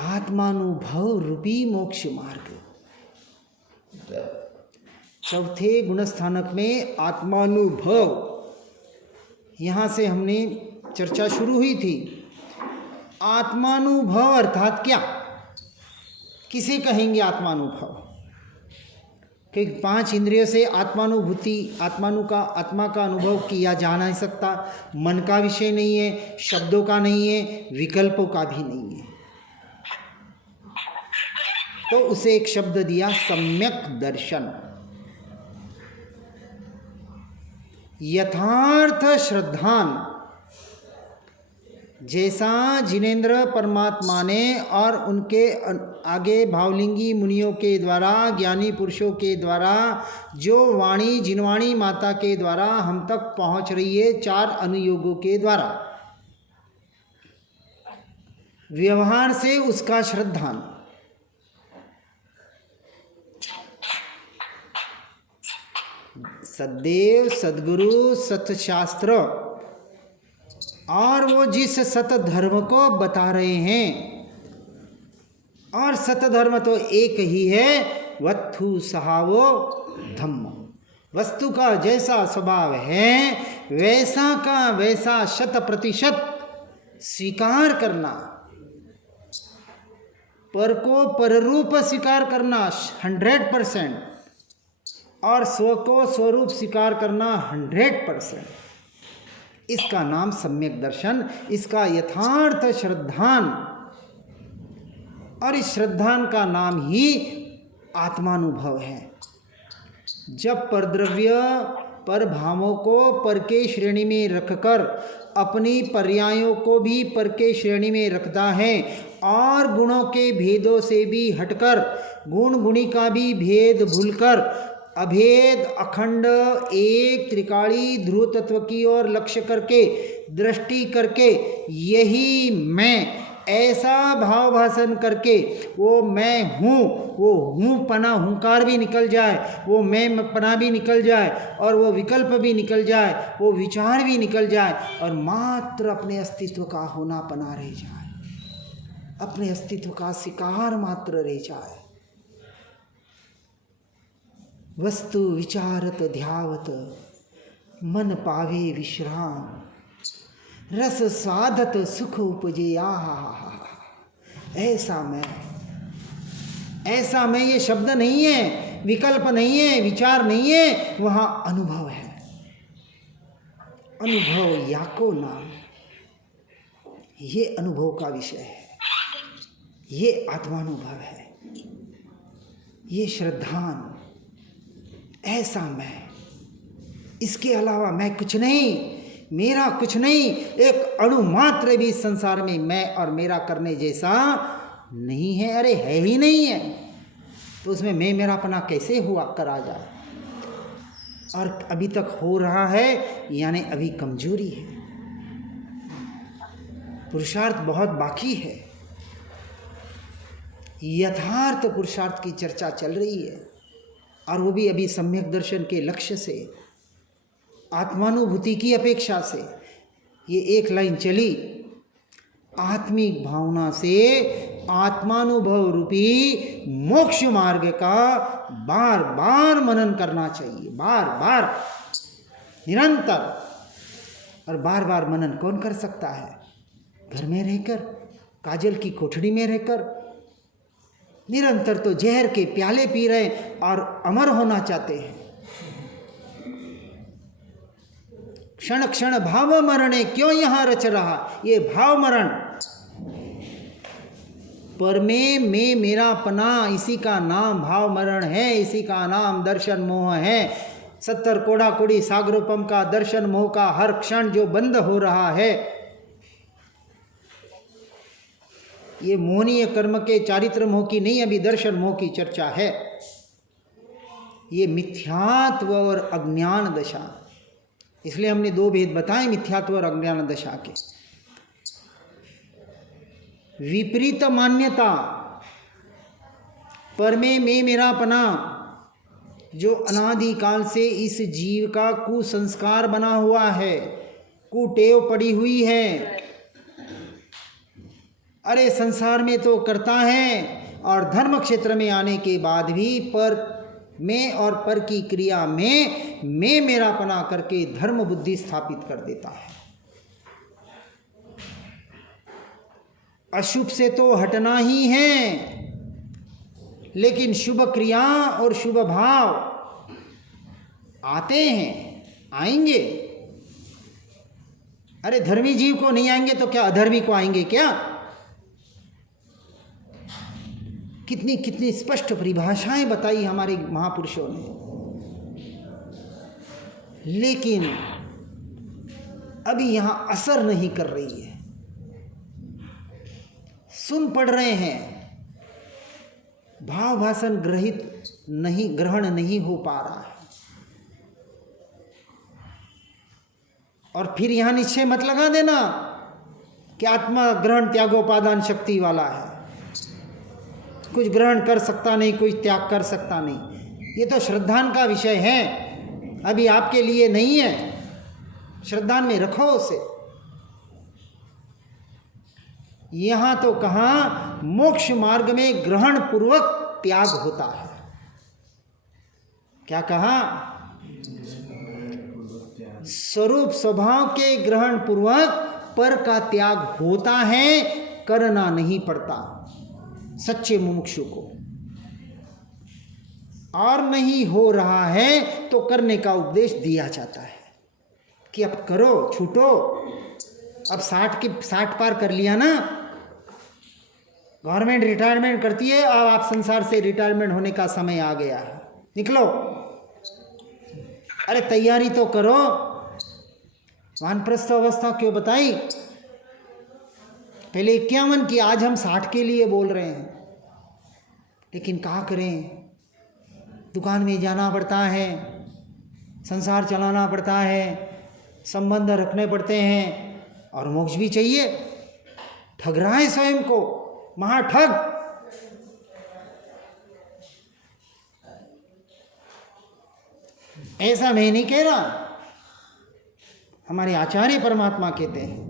आत्मानुभव रूपी मोक्ष मार्ग, चौथे गुणस्थानक में आत्मानुभव, यहाँ से हमने चर्चा शुरू हुई थी। आत्मानुभव अर्थात क्या, किसे कहेंगे आत्मानुभव? कि 5 इंद्रियों से आत्मानुभूति, आत्मा का अनुभव किया जा नहीं सकता, मन का विषय नहीं है, शब्दों का नहीं है, विकल्पों का भी नहीं है। तो उसे एक शब्द दिया, सम्यक दर्शन। यथार्थ श्रद्धान, जैसा जिनेन्द्र परमात्मा ने और उनके आगे भावलिंगी मुनियों के द्वारा, ज्ञानी पुरुषों के द्वारा जो वाणी जिनवाणी माता के द्वारा हम तक पहुंच रही है, 4 अनुयोगों के द्वारा, व्यवहार से उसका श्रद्धान। सद्देव, सद्गुरु, सतशास्त्र, और वो जिस सत धर्म को बता रहे हैं, और सत धर्म तो एक ही है, वत्थु सहावो धम्म। वस्तु का जैसा स्वभाव है वैसा का वैसा 100% स्वीकार करना, पर को पररूप स्वीकार करना 100%, और स्व को स्वरूप स्वीकार करना 100%। इसका नाम सम्यक दर्शन, इसका यथार्थ श्रद्धान, और इस श्रद्धान का नाम ही आत्मानुभव है। जब परद्रव्य पर भावों को पर के श्रेणी में रखकर अपनी पर्यायों को भी पर के श्रेणी में रखता है, और गुणों के भेदों से भी हटकर गुण गुणी का भी भेद भूलकर अभेद अखंड एक त्रिकाली ध्रुव तत्व की ओर लक्ष्य करके दृष्टि करके यही मैं ऐसा भाव भाषण करके वो मैं हूँ, वो हूँ पना हुंकार भी निकल जाए, वो मैं पना भी निकल जाए, और वो विकल्प भी निकल जाए, वो विचार भी निकल जाए, और मात्र अपने अस्तित्व का होना पना रह जाए, अपने अस्तित्व का शिकार मात्र रह जाए। वस्तु विचारत ध्यावत मन पावे विश्राम, रस स्वादत सुख उपजे। ऐसा मैं ये शब्द नहीं है, विकल्प नहीं है, विचार नहीं है, वहाँ अनुभव है। अनुभव याको नाम, ये अनुभव का विषय है, ये आत्मानुभव है, ये श्रद्धान। ऐसा मैं, इसके अलावा मैं कुछ नहीं, मेरा कुछ नहीं, एक अणु मात्र भी संसार में मैं और मेरा करने जैसा नहीं है। अरे है ही नहीं है, तो उसमें मैं मेरापना कैसे हुआ करा जाए? और अभी तक हो रहा है, यानी अभी कमजोरी है, पुरुषार्थ बहुत बाकी है। यथार्थ पुरुषार्थ की चर्चा चल रही है, और वो भी अभी सम्यक दर्शन के लक्ष्य से। आत्मानुभूति की अपेक्षा से। ये एक लाइन चली, आत्मिक भावना से आत्मानुभव रूपी मोक्ष मार्ग का बार बार मनन करना चाहिए, बार बार, निरंतर। और बार बार मनन कौन कर सकता है? घर में रहकर, काजल की कोठड़ी में रहकर। निरंतर तो जहर के प्याले पी रहे और अमर होना चाहते हैं। क्षण क्षण भाव मरणे क्यों यहाँ रच रहा, ये भाव मरण। पर में मेरा पना, इसी का नाम भाव मरण है, इसी का नाम दर्शन मोह है। 70 कोड़ा कोड़ी सागरोपम का दर्शन मोह का हर क्षण जो बंद हो रहा है, ये मोहनीय कर्म के चारित्र मोह की नहीं, अभी दर्शन मोह की चर्चा है। ये मिथ्यात्व और अज्ञान दशा, इसलिए हमने 2 भेद बताए मिथ्यात्व और अज्ञान दशा के। विपरीत मान्यता, पर में मेरा पना, जो अनादिकाल से इस जीव का कुसंस्कार बना हुआ है, कुटेव पड़ी हुई है। अरे संसार में तो करता है, और धर्म क्षेत्र में आने के बाद भी पर में और पर की क्रिया में मैं मेरापना करके धर्म बुद्धि स्थापित कर देता है। अशुभ से तो हटना ही है, लेकिन शुभ क्रिया और शुभ भाव आते हैं, आएंगे। अरे धर्मी जीव को नहीं आएंगे तो क्या अधर्मी को आएंगे क्या? कितनी कितनी स्पष्ट परिभाषाएं बताई हमारे महापुरुषों ने। लेकिन अभी यहां असर नहीं कर रही है। सुन पढ़ रहे हैं, भाव भाषण ग्रहण नहीं हो पा रहा है। और फिर यहां निश्चय मत लगा देना कि आत्मा ग्रहण त्यागोपादान शक्ति वाला है, कुछ ग्रहण कर सकता नहीं, कुछ त्याग कर सकता नहीं। ये तो श्रद्धान का विषय है, अभी आपके लिए नहीं है। श्रद्धान में रखो उसे। यहां तो कहा मोक्ष मार्ग में ग्रहण पूर्वक त्याग होता है। क्या कहा? स्वरूप स्वभाव के ग्रहण पूर्वक पर का त्याग होता है, करना नहीं पड़ता सच्चे मुमुक्षु को। और नहीं हो रहा है तो करने का उपदेश दिया जाता है कि अब करो, छूटो। अब 60 पार कर लिया ना, गवर्नमेंट रिटायरमेंट करती है, अब आप संसार से रिटायरमेंट होने का समय आ गया है, निकलो। अरे तैयारी तो करो। वानप्रस्थ अवस्था क्यों बताई? पहले 51 की, आज हम 60 के लिए बोल रहे हैं। लेकिन क्या करें, दुकान में जाना पड़ता है, संसार चलाना पड़ता है, संबंध रखने पड़ते हैं, और मोक्ष भी चाहिए। ठग रहा है स्वयं को, महाठग। ऐसा मैं नहीं कह रहा, हमारे आचार्य परमात्मा कहते हैं,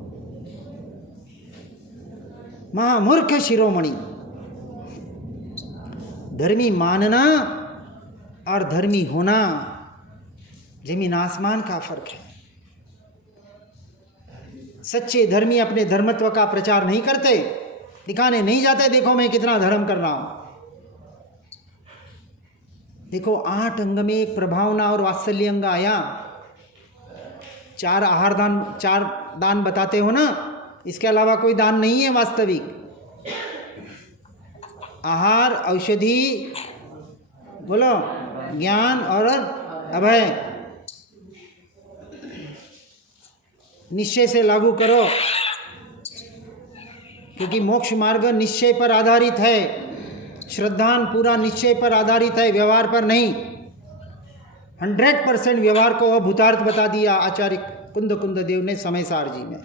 महामूर्ख शिरोमणि। धर्मी मानना और धर्मी होना जमीन आसमान का फर्क है। सच्चे धर्मी अपने धर्मत्व का प्रचार नहीं करते, दिखाने नहीं जाते देखो मैं कितना धर्म कर रहा हूं। देखो 8 अंग में एक प्रभावना और वात्सल्य अंग आया। 4 आहार दान, 4 दान बताते हो ना, इसके अलावा कोई दान नहीं है वास्तविक। आहार, औषधि, बोलो, ज्ञान और अभय। निश्चय से लागू करो, क्योंकि मोक्ष मार्ग निश्चय पर आधारित है। श्रद्धान पूरा निश्चय पर आधारित है, व्यवहार पर नहीं। 100% व्यवहार को अभूतार्थ बता दिया आचार्य कुंद देव ने समय सार जी में।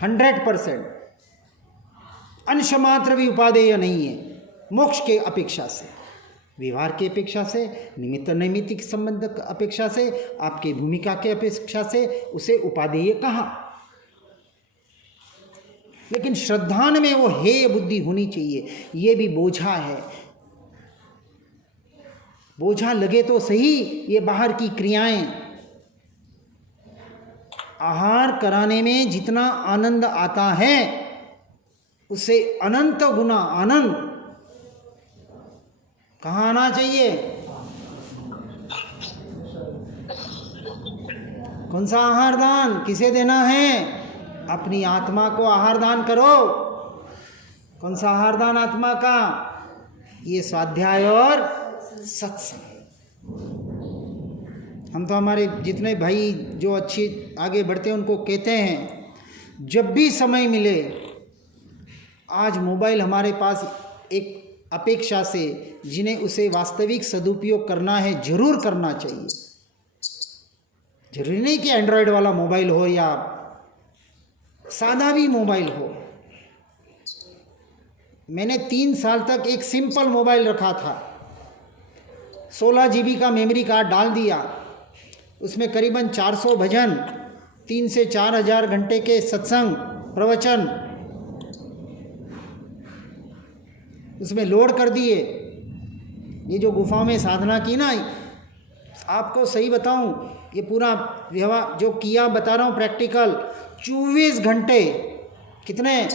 100% अंश मात्र भी उपादेय नहीं है मोक्ष के अपेक्षा से। व्यवहार की अपेक्षा से, निमित्त नैमित्तिक संबंध अपेक्षा से, आपकी भूमिका के अपेक्षा से उसे उपादेय कहा। लेकिन श्रद्धान में वो हेय बुद्धि होनी चाहिए। ये भी बोझा है, बोझा लगे तो सही ये बाहर की क्रियाएं। आहार कराने में जितना आनंद आता है उससे अनंत गुना आनंद कहाँ आना चाहिए? कौन सा आहार दान किसे देना है? अपनी आत्मा को आहार दान करो। कौन सा आहार दान आत्मा का? ये स्वाध्याय और सत्संग। हम तो हमारे जितने भाई जो अच्छे आगे बढ़ते हैं उनको कहते हैं, जब भी समय मिले, आज मोबाइल हमारे पास एक अपेक्षा से, जिन्हें उसे वास्तविक सदुपयोग करना है जरूर करना चाहिए। जरूरी नहीं कि एंड्रॉयड वाला मोबाइल हो या सादा भी मोबाइल हो। मैंने 3 साल तक एक सिंपल मोबाइल रखा था, 16 GB का मेमोरी कार्ड डाल दिया, उसमें करीबन 400 भजन, 3 से 4 हज़ार घंटे के सत्संग प्रवचन उसमें लोड कर दिए। ये जो गुफा में साधना की ना, आपको सही बताऊं, ये पूरा व्यवहार जो किया बता रहा हूँ प्रैक्टिकल, 24 घंटे। कितने?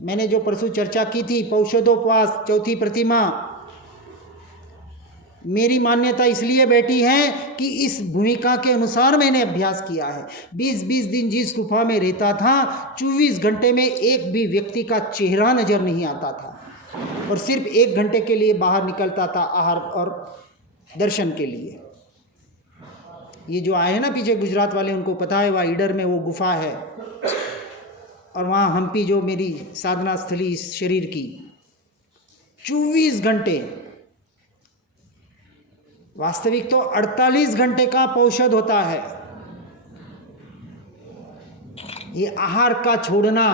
मैंने जो परसों चर्चा की थी, पौषधोपवास, चौथी प्रतिमा, मेरी मान्यता इसलिए बैठी है कि इस भूमिका के अनुसार मैंने अभ्यास किया है। 20-20 दिन जिस गुफा में रहता था, 24 घंटे में एक भी व्यक्ति का चेहरा नजर नहीं आता था, और सिर्फ 1 घंटे के लिए बाहर निकलता था आहार और दर्शन के लिए। ये जो आए हैं ना पीछे गुजरात वाले, उनको पता है वहाँ ईडर में वो गुफा है, और वहाँ हम्पी जो मेरी साधना स्थली इस शरीर की, 24 घंटे। वास्तविक तो 48 घंटे का पौषध होता है। ये आहार का छोड़ना,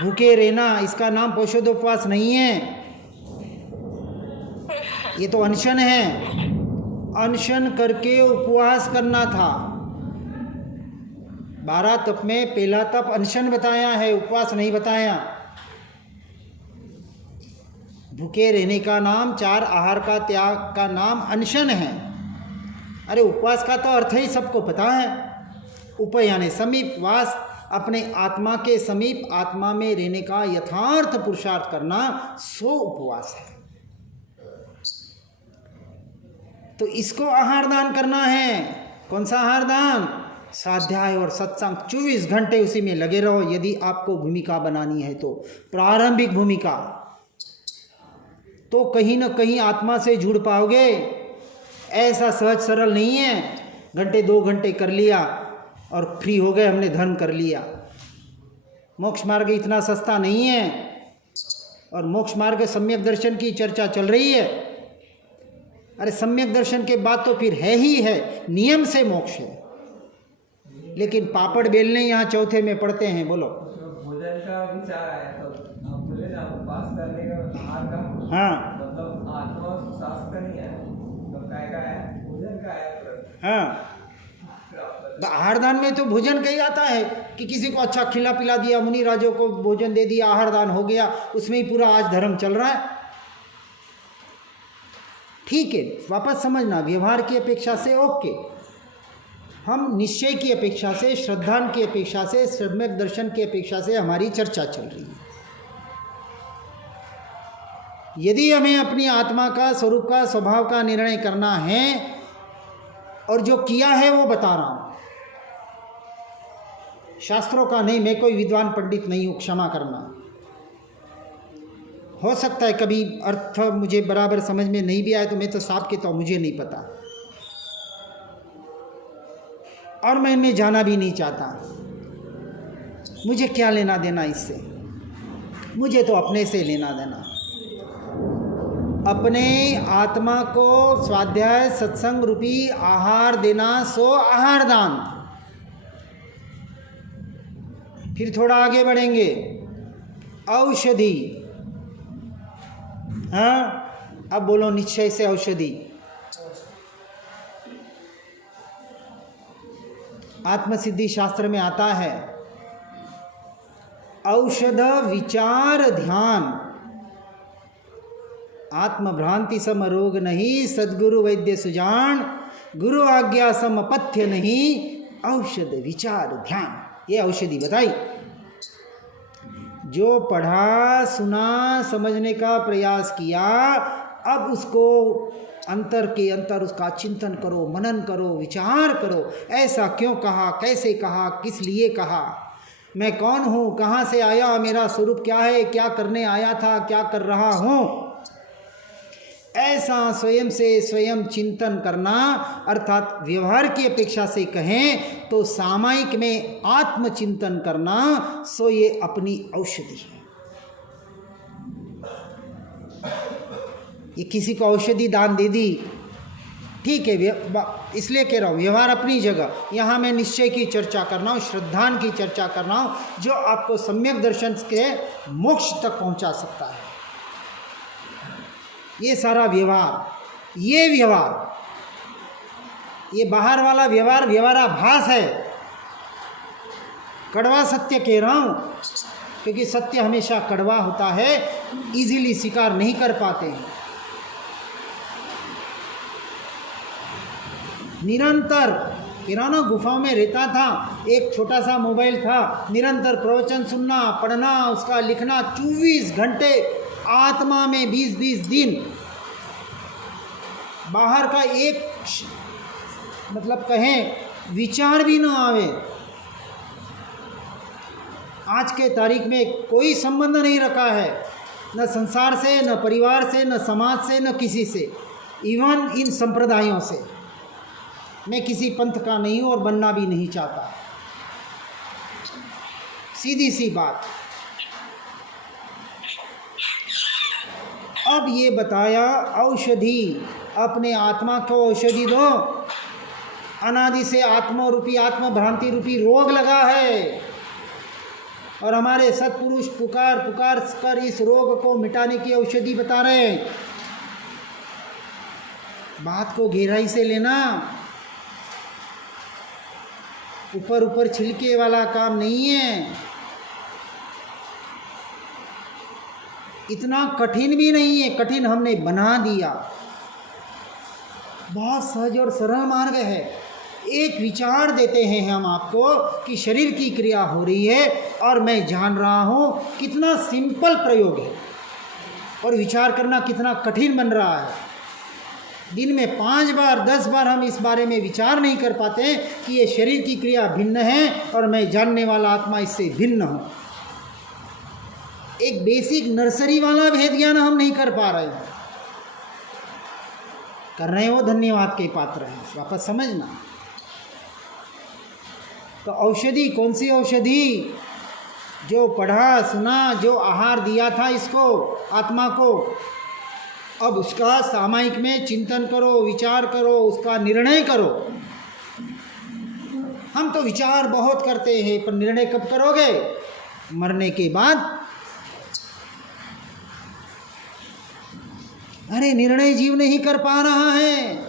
भूखे रहना, इसका नाम पौषधोपवास नहीं है, ये तो अनशन है। अनशन करके उपवास करना था। 12 तप में पहला तप अनशन बताया है, उपवास नहीं बताया। भूखे रहने का नाम, 4 आहार का त्याग का नाम अनशन है। अरे उपवास का तो अर्थ ही सबको पता है। उप यानी समीप, वास, अपने आत्मा के समीप, आत्मा में रहने का यथार्थ पुरुषार्थ करना, सो उपवास है। तो इसको आहार दान करना है। कौन सा आहार दान? स्वाध्याय और सत्संग। 24 घंटे उसी में लगे रहो, यदि आपको भूमिका बनानी है तो। प्रारंभिक भूमिका तो कहीं ना कहीं आत्मा से जुड़ पाओगे, ऐसा सहज सरल नहीं है। घंटे 2 घंटे कर लिया और फ्री हो गए, हमने धर्म कर लिया। मोक्ष मार्ग इतना सस्ता नहीं है, और मोक्ष मार्ग सम्यक दर्शन की चर्चा चल रही है। अरे सम्यक दर्शन के बाद तो फिर है ही है, नियम से मोक्ष है। लेकिन पापड़ बेलने यहाँ चौथे में पढ़ते हैं। बोलो। भोजन का विचार है तो आप बोले ना, उपवास करने का, आहार का, हाँ मतलब आत्मा शास्त्र का नहीं है, तो काय का है, भोजन का है। हाँ, आहार दान में तो भोजन कही आता है कि किसी को अच्छा खिला पिला दिया, मुनि राजों को भोजन दे दिया, आहार दान हो गया, उसमें ही पूरा आज धर्म चल रहा है। ठीक है, वापस समझना, व्यवहार की अपेक्षा से ओके, हम निश्चय की अपेक्षा से, श्रद्धा की अपेक्षा से, सम्यक दर्शन की अपेक्षा से हमारी चर्चा चल रही है। यदि हमें अपनी आत्मा का, स्वरूप का, स्वभाव का निर्णय करना है, और जो किया है वो बता रहा हूं, शास्त्रों का नहीं। मैं कोई विद्वान पंडित नहीं हूं, क्षमा करना। हो सकता है कभी अर्थ मुझे बराबर समझ में नहीं भी आए, तो मैं तो साफ कहता हूं, मुझे नहीं पता, और मैं इनमें जाना भी नहीं चाहता। मुझे क्या लेना देना इससे? मुझे तो अपने से लेना देना। अपने आत्मा को स्वाध्याय सत्संग रूपी आहार देना, सो आहार दान। फिर थोड़ा आगे बढ़ेंगे। औषधि। हाँ, अब बोलो निश्चय से औषधि। आत्मसिद्धि शास्त्र में आता है औषध विचार ध्यान, आत्मभ्रांति सम रोग नहीं, सद्गुरु वैद्य सुजान, गुरु आज्ञा सम पथ्य नहीं, औषध विचार ध्यान। ये औषधि बताई। जो पढ़ा सुना, समझने का प्रयास किया, अब उसको अंतर के अंतर उसका चिंतन करो, मनन करो, विचार करो। ऐसा क्यों कहा, कैसे कहा, किस लिए कहा, मैं कौन हूँ, कहाँ से आया, मेरा स्वरूप क्या है, क्या करने आया था, क्या कर रहा हूँ। ऐसा स्वयं से स्वयं चिंतन करना, अर्थात व्यवहार की अपेक्षा से कहें तो सामायिक में आत्मचिंतन करना, सो ये अपनी औषधि है। ये किसी को औषधि दान दे दी, ठीक है, इसलिए कह रहा हूँ व्यवहार अपनी जगह। यहाँ मैं निश्चय की चर्चा कर रहा हूँ, श्रद्धान की चर्चा कर रहा हूँ, जो आपको सम्यक दर्शन के मोक्ष तक पहुँचा सकता है। ये सारा व्यवहार, ये व्यवहार, ये बाहर वाला व्यवहार व्यवहाराभास है। कड़वा सत्य कह रहा हूँ, क्योंकि सत्य हमेशा कड़वा होता है, इजीली स्वीकार नहीं कर पाते हैं। निरंतर किराना गुफाओं में रहता था, एक छोटा सा मोबाइल था, निरंतर प्रवचन सुनना, पढ़ना, उसका लिखना, 24 घंटे आत्मा में 20-20 दिन। बाहर का एक मतलब कहें विचार भी ना आवे। आज के तारीख में कोई संबंध नहीं रखा है, न संसार से, न परिवार से, न समाज से, न किसी से, इवन इन संप्रदायों से। मैं किसी पंथ का नहीं हूँ और बनना भी नहीं चाहता, सीधी सी बात। अब ये बताया औषधि, अपने आत्मा को औषधि दो। अनादि से आत्मा रूपी, आत्म भ्रांति रूपी रोग लगा है, और हमारे सत्पुरुष पुकार पुकार कर इस रोग को मिटाने की औषधि बता रहे हैं। बात को गहराई से लेना, ऊपर ऊपर छिलके वाला काम नहीं है, इतना कठिन भी नहीं है, कठिन हमने बना दिया। बहुत सहज और सरल मार्ग है। एक विचार देते हैं हम आपको कि शरीर की क्रिया हो रही है और मैं जान रहा हूँ, कितना सिंपल प्रयोग है, और विचार करना कितना कठिन बन रहा है। दिन में 5 बार 10 बार हम इस बारे में विचार नहीं कर पाते कि ये शरीर की क्रिया भिन्न है और मैं जानने वाला आत्मा इससे भिन्न हूँ। एक बेसिक नर्सरी वाला भेद ज्ञान हम नहीं कर पा रहे हैं। कर रहे हो, धन्यवाद के पात्र हैं, वापस समझना। तो औषधि कौन सी औषधि? जो पढ़ा सुना, जो आहार दिया था इसको, आत्मा को, अब उसका सामायिक में चिंतन करो, विचार करो, उसका निर्णय करो। हम तो विचार बहुत करते हैं, पर निर्णय कब करोगे? मरने के बाद। अरे निर्णय जीव नहीं कर पा रहा है,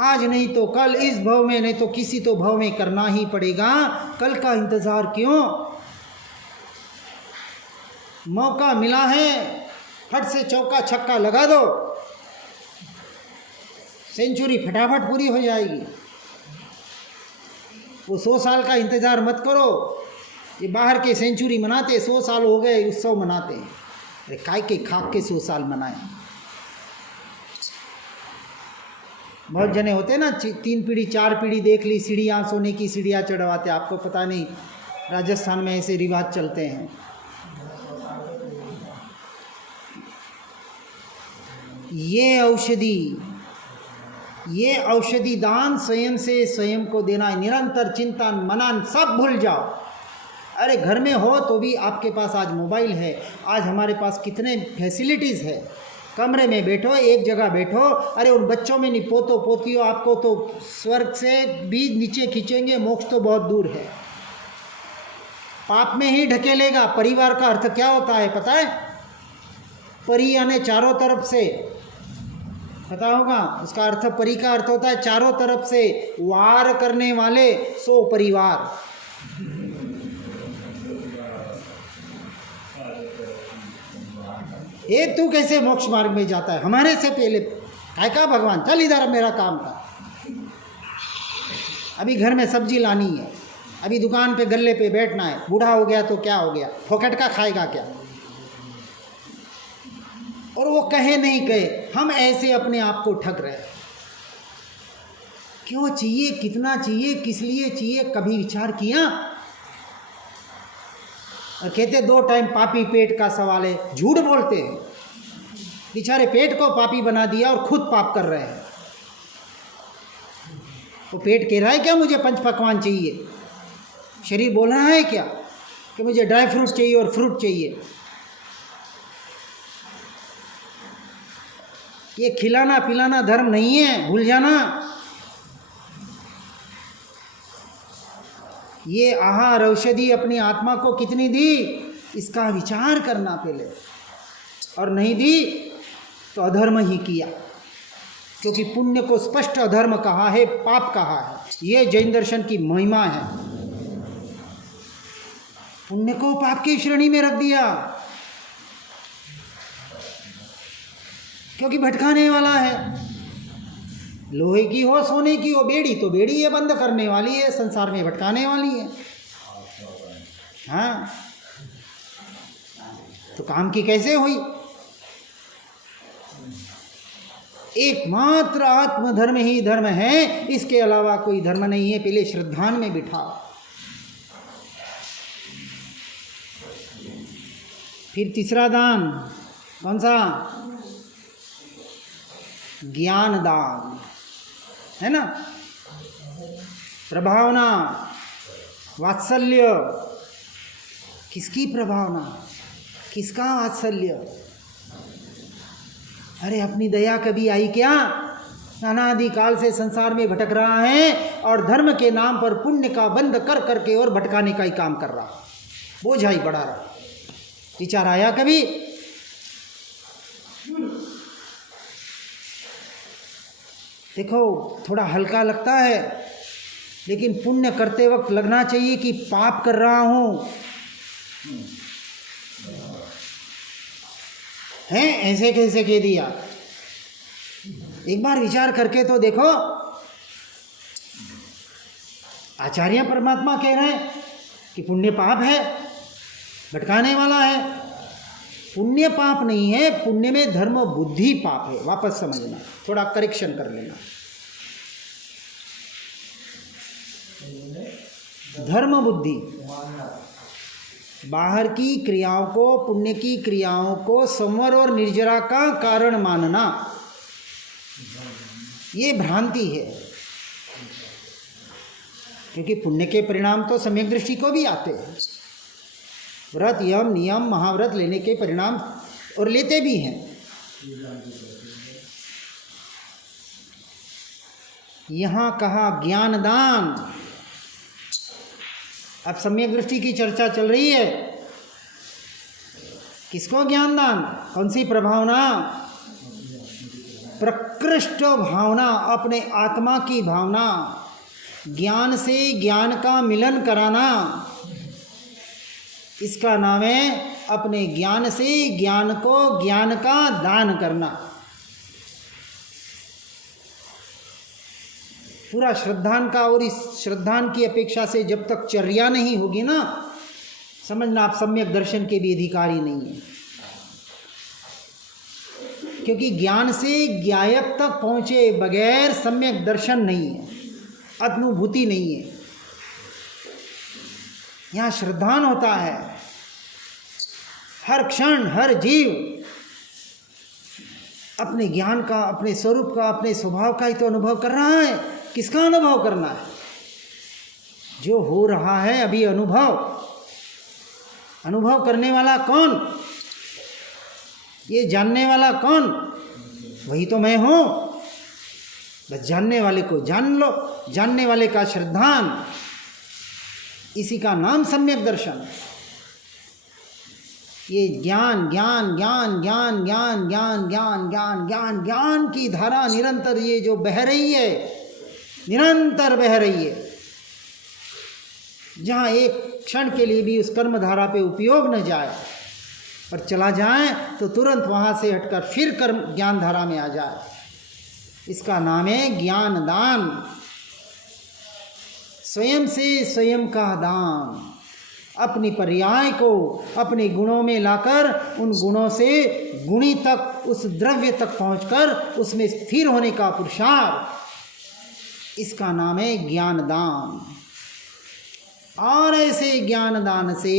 आज नहीं तो कल, इस भव में नहीं तो किसी तो भव में करना ही पड़ेगा। कल का इंतजार क्यों? मौका मिला है, फट से चौका छक्का लगा दो, सेंचुरी फटाफट पूरी हो जाएगी। वो 100 साल का इंतजार मत करो। ये बाहर के सेंचुरी मनाते, 100 साल हो गए उत्सव मनाते हैं। अरे काय के खाक के 100 साल मनाए। बहुत जने होते हैं ना, 3 पीढ़ी 4 पीढ़ी देख ली, सीढ़ियाँ, सोने की सीढ़ियाँ चढ़वाते। आपको पता नहीं, राजस्थान में ऐसे रिवाज चलते हैं। ये औषधि दान स्वयं से स्वयं को देना है। निरंतर चिंतन मनन सब भूल जाओ। अरे घर में हो तो भी आपके पास आज मोबाइल है, आज हमारे पास कितने फैसिलिटीज़ है। कमरे में बैठो, एक जगह बैठो। अरे उन बच्चों में नहीं, पोतो पोतियों, आपको तो स्वर्ग से भी नीचे खींचेंगे, मोक्ष तो बहुत दूर है। पाप में ही ढकेलेगा। परिवार का अर्थ क्या होता है पता है? परि यानी चारों तरफ से, पता होगा उसका अर्थ। परि का अर्थ होता है चारों तरफ से वार करने वाले सो परिवार। ये तू कैसे मोक्ष मार्ग में जाता है? हमारे से पहले काय का भगवान, चल इधर, अब मेरा काम था। अभी घर में सब्जी लानी है, अभी दुकान पे गल्ले पे बैठना है। बूढ़ा हो गया तो क्या हो गया, फोकट का खाएगा क्या? और वो कहे नहीं कहे, हम ऐसे अपने आप को ठग रहे हैं। क्यों चाहिए, कितना चाहिए, किस लिए चाहिए, कभी विचार किया? और कहते 2 टाइम पापी पेट का सवाल है। झूठ बोलते हैं, बेचारे पेट को पापी बना दिया और खुद पाप कर रहे हैं। वो पेट कह रहा है क्या मुझे 5 पकवान चाहिए? शरीर बोल रहा है क्या कि मुझे ड्राई फ्रूट चाहिए और फ्रूट चाहिए? ये खिलाना पिलाना धर्म नहीं है, भूल जाना। ये आहार औषधि अपनी आत्मा को कितनी दी, इसका विचार करना पहले। और नहीं दी तो अधर्म ही किया, क्योंकि पुण्य को स्पष्ट अधर्म कहा है, पाप कहा है। ये जैन दर्शन की महिमा है। पुण्य को पाप की श्रेणी में रख दिया, क्योंकि भटकाने वाला है। लोहे की हो सोने की हो बेड़ी, तो बेड़ी ये बंद करने वाली है, संसार में भटकाने वाली है। हाँ, तो काम की कैसे हुई? एकमात्र आत्मधर्म ही धर्म है, इसके अलावा कोई धर्म नहीं है। पहले श्रद्धान में बिठाओ। फिर तीसरा दान कौन सा? ज्ञान दान, है ना? प्रभावना, वात्सल्य। किसकी प्रभावना, किसका वात्सल्य? अरे अपनी दया कभी आई क्या? अनादि काल से संसार में भटक रहा है और धर्म के नाम पर पुण्य का बंद कर करके और भटकाने का ही काम कर रहा, बोझा ही बढ़ा रहा। विचार आया कभी? देखो थोड़ा हल्का लगता है, लेकिन पुण्य करते वक्त लगना चाहिए कि पाप कर रहा हूँ। हैं, ऐसे कैसे कह दिया? एक बार विचार करके तो देखो। आचार्य परमात्मा कह रहे हैं कि पुण्य पाप है, भटकाने वाला है। पुण्य पाप नहीं है, पुण्य में धर्म बुद्धि पाप है। वापस समझना, थोड़ा करेक्शन कर लेना। धर्म बुद्धि बाहर की क्रियाओं को, पुण्य की क्रियाओं को संवर और निर्जरा का कारण मानना, ये भ्रांति है। क्योंकि पुण्य के परिणाम तो सम्यक दृष्टि को भी आते हैं। व्रत, यम, नियम, महाव्रत लेने के परिणाम और लेते भी हैं। यहाँ कहा ज्ञान दान। अब सम्यक दृष्टि की चर्चा चल रही है। किसको ज्ञान दान? कौन सी प्रभावना? प्रकृष्ट भावना, अपने आत्मा की भावना। ज्ञान से ज्ञान का मिलन कराना, इसका नाम है अपने ज्ञान से ज्ञान को ज्ञान का दान करना। पूरा श्रद्धान का, और इस श्रद्धान की अपेक्षा से जब तक चर्या नहीं होगी ना, समझना आप सम्यक दर्शन के भी अधिकारी नहीं है। क्योंकि ज्ञान से ज्ञायक तक पहुँचे बगैर सम्यक दर्शन नहीं है, अनुभूति नहीं है। यहाँ श्रद्धान होता है। हर क्षण हर जीव अपने ज्ञान का, अपने स्वरूप का, अपने स्वभाव का ही तो अनुभव कर रहा है। किसका अनुभव करना है? जो हो रहा है अभी अनुभव। अनुभव करने वाला कौन? ये जानने वाला कौन? वही तो मैं हूँ। बस जानने वाले को जान लो, जानने वाले का श्रद्धान। इसी का नाम सम्यक दर्शन। ये ज्ञान ज्ञान ज्ञान ज्ञान ज्ञान ज्ञान ज्ञान ज्ञान ज्ञान ज्ञान की धारा निरंतर ये जो बह रही है, निरंतर बह रही है, जहाँ एक क्षण के लिए भी उस कर्म धारा पे उपयोग न जाए और चला जाए तो तुरंत वहाँ से हटकर फिर कर्म ज्ञान धारा में आ जाए, इसका नाम है ज्ञान दान। स्वयं से स्वयं का दान, अपनी पर्याय को अपने गुणों में लाकर उन गुणों से गुणी तक, उस द्रव्य तक पहुंचकर उसमें स्थिर होने का पुरुषार्थ, इसका नाम है ज्ञान दान। और ऐसे ज्ञान दान से,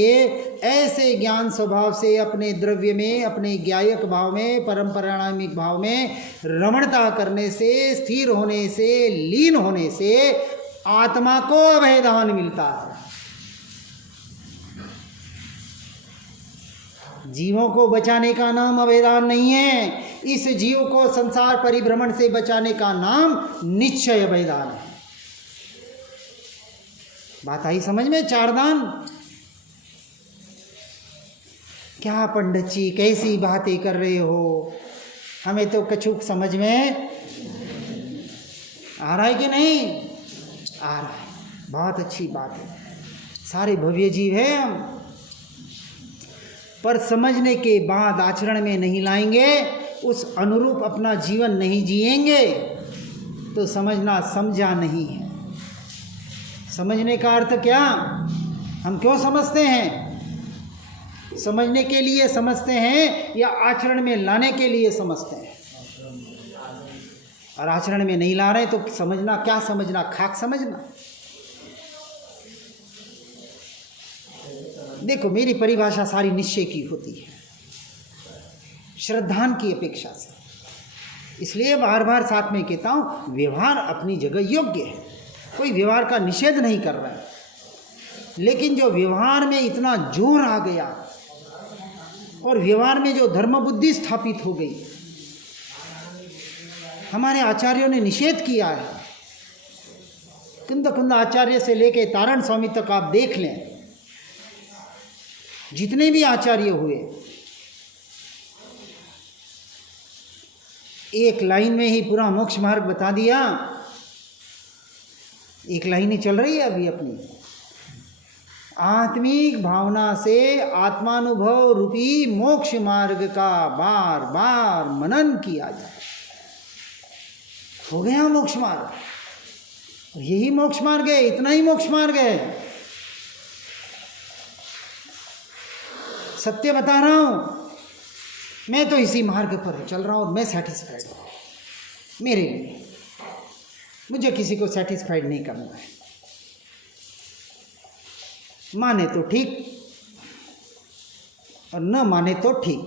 ऐसे ज्ञान स्वभाव से अपने द्रव्य में, अपने ज्ञायक भाव में, परम परिणामिक भाव में रमणता करने से, स्थिर होने से, लीन होने से आत्मा को अभेदान मिलता है। जीवों को बचाने का नाम अभेदान नहीं है, इस जीव को संसार परिभ्रमण से बचाने का नाम निश्चय अभेदान है। बात आई समझ में? चार दान। क्या पंडित जी कैसी बातें कर रहे हो, हमें तो कछुक समझ में आ रहा है कि नहीं आ रहा है? बहुत अच्छी बात है, सारे भव्य जीव है हम, पर समझने के बाद आचरण में नहीं लाएंगे, उस अनुरूप अपना जीवन नहीं जिएंगे तो समझना समझा नहीं है। समझने का अर्थ क्या? हम क्यों समझते हैं? समझने के लिए समझते हैं या आचरण में लाने के लिए समझते हैं? और आचरण में नहीं ला रहे तो समझना क्या समझना? खाक समझना। देखो मेरी परिभाषा सारी निश्चय की होती है, श्रद्धान की अपेक्षा से, इसलिए बार बार साथ में कहता हूं व्यवहार अपनी जगह योग्य है, कोई व्यवहार का निषेध नहीं कर रहा है, लेकिन जो व्यवहार में इतना जोर आ गया और व्यवहार में जो धर्म बुद्धि स्थापित हो गई, हमारे आचार्यों ने निषेध किया है। कुंद आचार्य से लेके तारण स्वामी तक आप देख लें, जितने भी आचार्य हुए एक लाइन में ही पूरा मोक्ष मार्ग बता दिया। एक लाइन ही चल रही है अभी अपनी, आत्मिक भावना से आत्मानुभव रूपी मोक्ष मार्ग का बार बार मनन किया जाए, हो गया मोक्ष मार्ग। यही मोक्ष मार्ग है, इतना ही मोक्ष मार्ग है। सत्य बता रहा हूं, मैं तो इसी मार्ग पर चल रहा हूं, मैं सेटिस्फाइड हूं। मेरे लिए मुझे किसी को सेटिस्फाइड नहीं करना है, माने तो ठीक और न माने तो ठीक।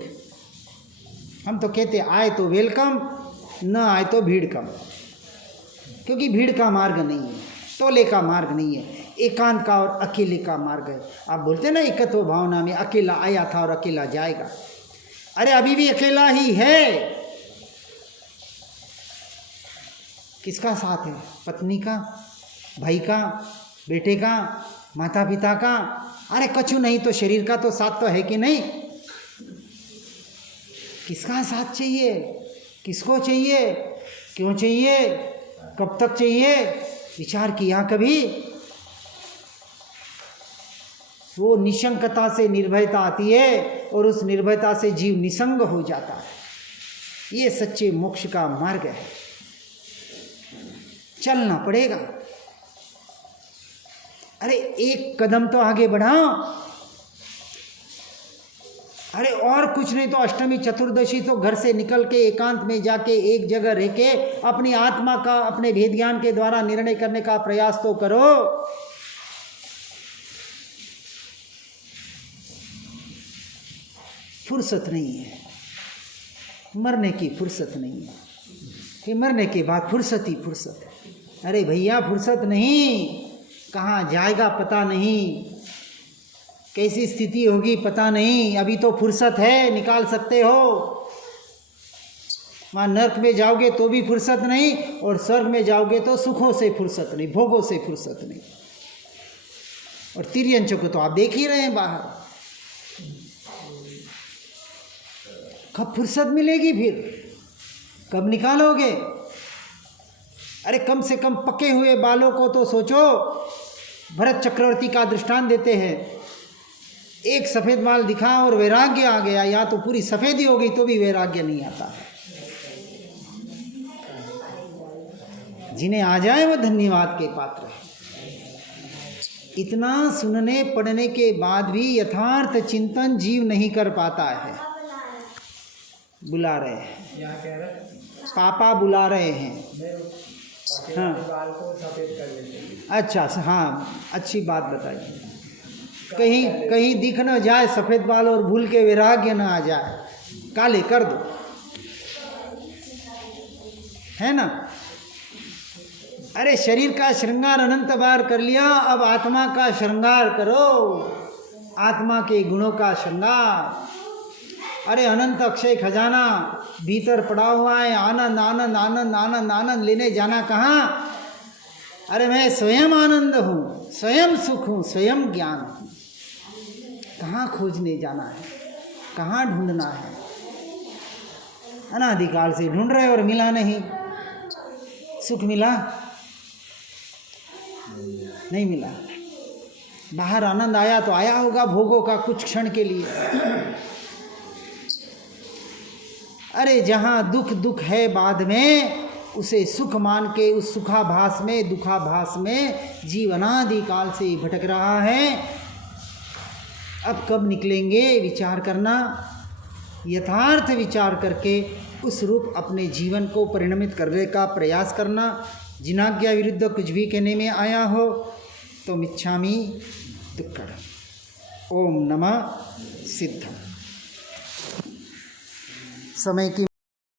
हम तो कहते आए तो वेलकम, न आए तो भीड़ कम, क्योंकि भीड़ का मार्ग नहीं है, टोले का मार्ग नहीं है, एकांत का और अकेले का मार्ग है। आप बोलते ना एकत्व भावना में अकेला आया था और अकेला जाएगा, अरे अभी भी अकेला ही है। किसका साथ है? पत्नी का, भाई का, बेटे का, माता पिता का, अरे कछु नहीं तो शरीर का तो साथ तो है कि नहीं? किसका साथ चाहिए? किसको चाहिए? क्यों चाहिए? कब तक चाहिए? विचार किया कभी? वो निशंकता से निर्भयता आती है और उस निर्भयता से जीव निसंग हो जाता है। ये सच्चे मोक्ष का मार्ग है, चलना पड़ेगा। अरे एक कदम तो आगे बढ़ाओ, अरे और कुछ नहीं तो अष्टमी चतुर्दशी तो घर से निकल के एकांत में जाके एक जगह रह के अपनी आत्मा का, अपने भेद ज्ञान के द्वारा निर्णय करने का प्रयास तो करो। फुर्सत नहीं है, मरने की फुर्सत नहीं है कि मरने के बाद फुर्सत ही फुर्सत है। अरे भैया फुर्सत नहीं, कहाँ जाएगा पता नहीं, कैसी स्थिति होगी पता नहीं, अभी तो फुर्सत है, निकाल सकते हो। वहाँ नर्क में जाओगे तो भी फुर्सत नहीं, और स्वर्ग में जाओगे तो सुखों से फुर्सत नहीं, भोगों से फुर्सत नहीं। और तिर्यंचों को तो आप देख ही रहे हैं बाहर। कब फुर्सत मिलेगी फिर, कब निकालोगे? अरे कम से कम पके हुए बालों को तो सोचो। भरत चक्रवर्ती का दृष्टांत देते हैं, एक सफ़ेद बाल दिखा और वैराग्य आ गया, या तो पूरी सफ़ेदी हो गई तो भी वैराग्य नहीं आता है। जिन्हें आ जाए वो धन्यवाद के पात्र है। इतना सुनने पढ़ने के बाद भी यथार्थ चिंतन जीव नहीं कर पाता है। बुला रहे हैं, क्या कह रहे हैं? पापा बुला रहे हैं। हाँ बाल को सफेद कर लेते हैं। अच्छा, हाँ अच्छी बात बताइए। कहीं दिख न जाए सफ़ेद बाल और भूल के वैराग्य न आ जाए, काले कर दो, है ना। अरे शरीर का श्रृंगार अनंत बार कर लिया, अब आत्मा का श्रृंगार करो, आत्मा के गुणों का श्रृंगार। अरे अनंत अक्षय खजाना भीतर पड़ा हुआ है, आनंद आनंद आनंद आनंद आनंद लेने जाना कहाँ? अरे मैं स्वयं आनंद हूँ, स्वयं सुख हूँ, स्वयं ज्ञान हूँ। कहाँ खोजने जाना है, कहाँ ढूंढना है? अनादिकाल से ढूंढ रहे और मिला नहीं। सुख मिला? नहीं मिला। बाहर आनंद आया तो आया होगा भोगों का कुछ क्षण के लिए। अरे जहाँ दुख दुख है बाद में, उसे सुख मान के उस सुखाभास में दुखाभास में जीव अनादिकाल से भटक रहा है। अब कब निकलेंगे विचार करना, यथार्थ विचार करके उस रूप अपने जीवन को परिणमित करने का प्रयास करना। जिनाज्ञा विरुद्ध कुछ भी कहने में आया हो तो मिच्छामि दुक्कड़म। ओम नमः सिद्धम। समय की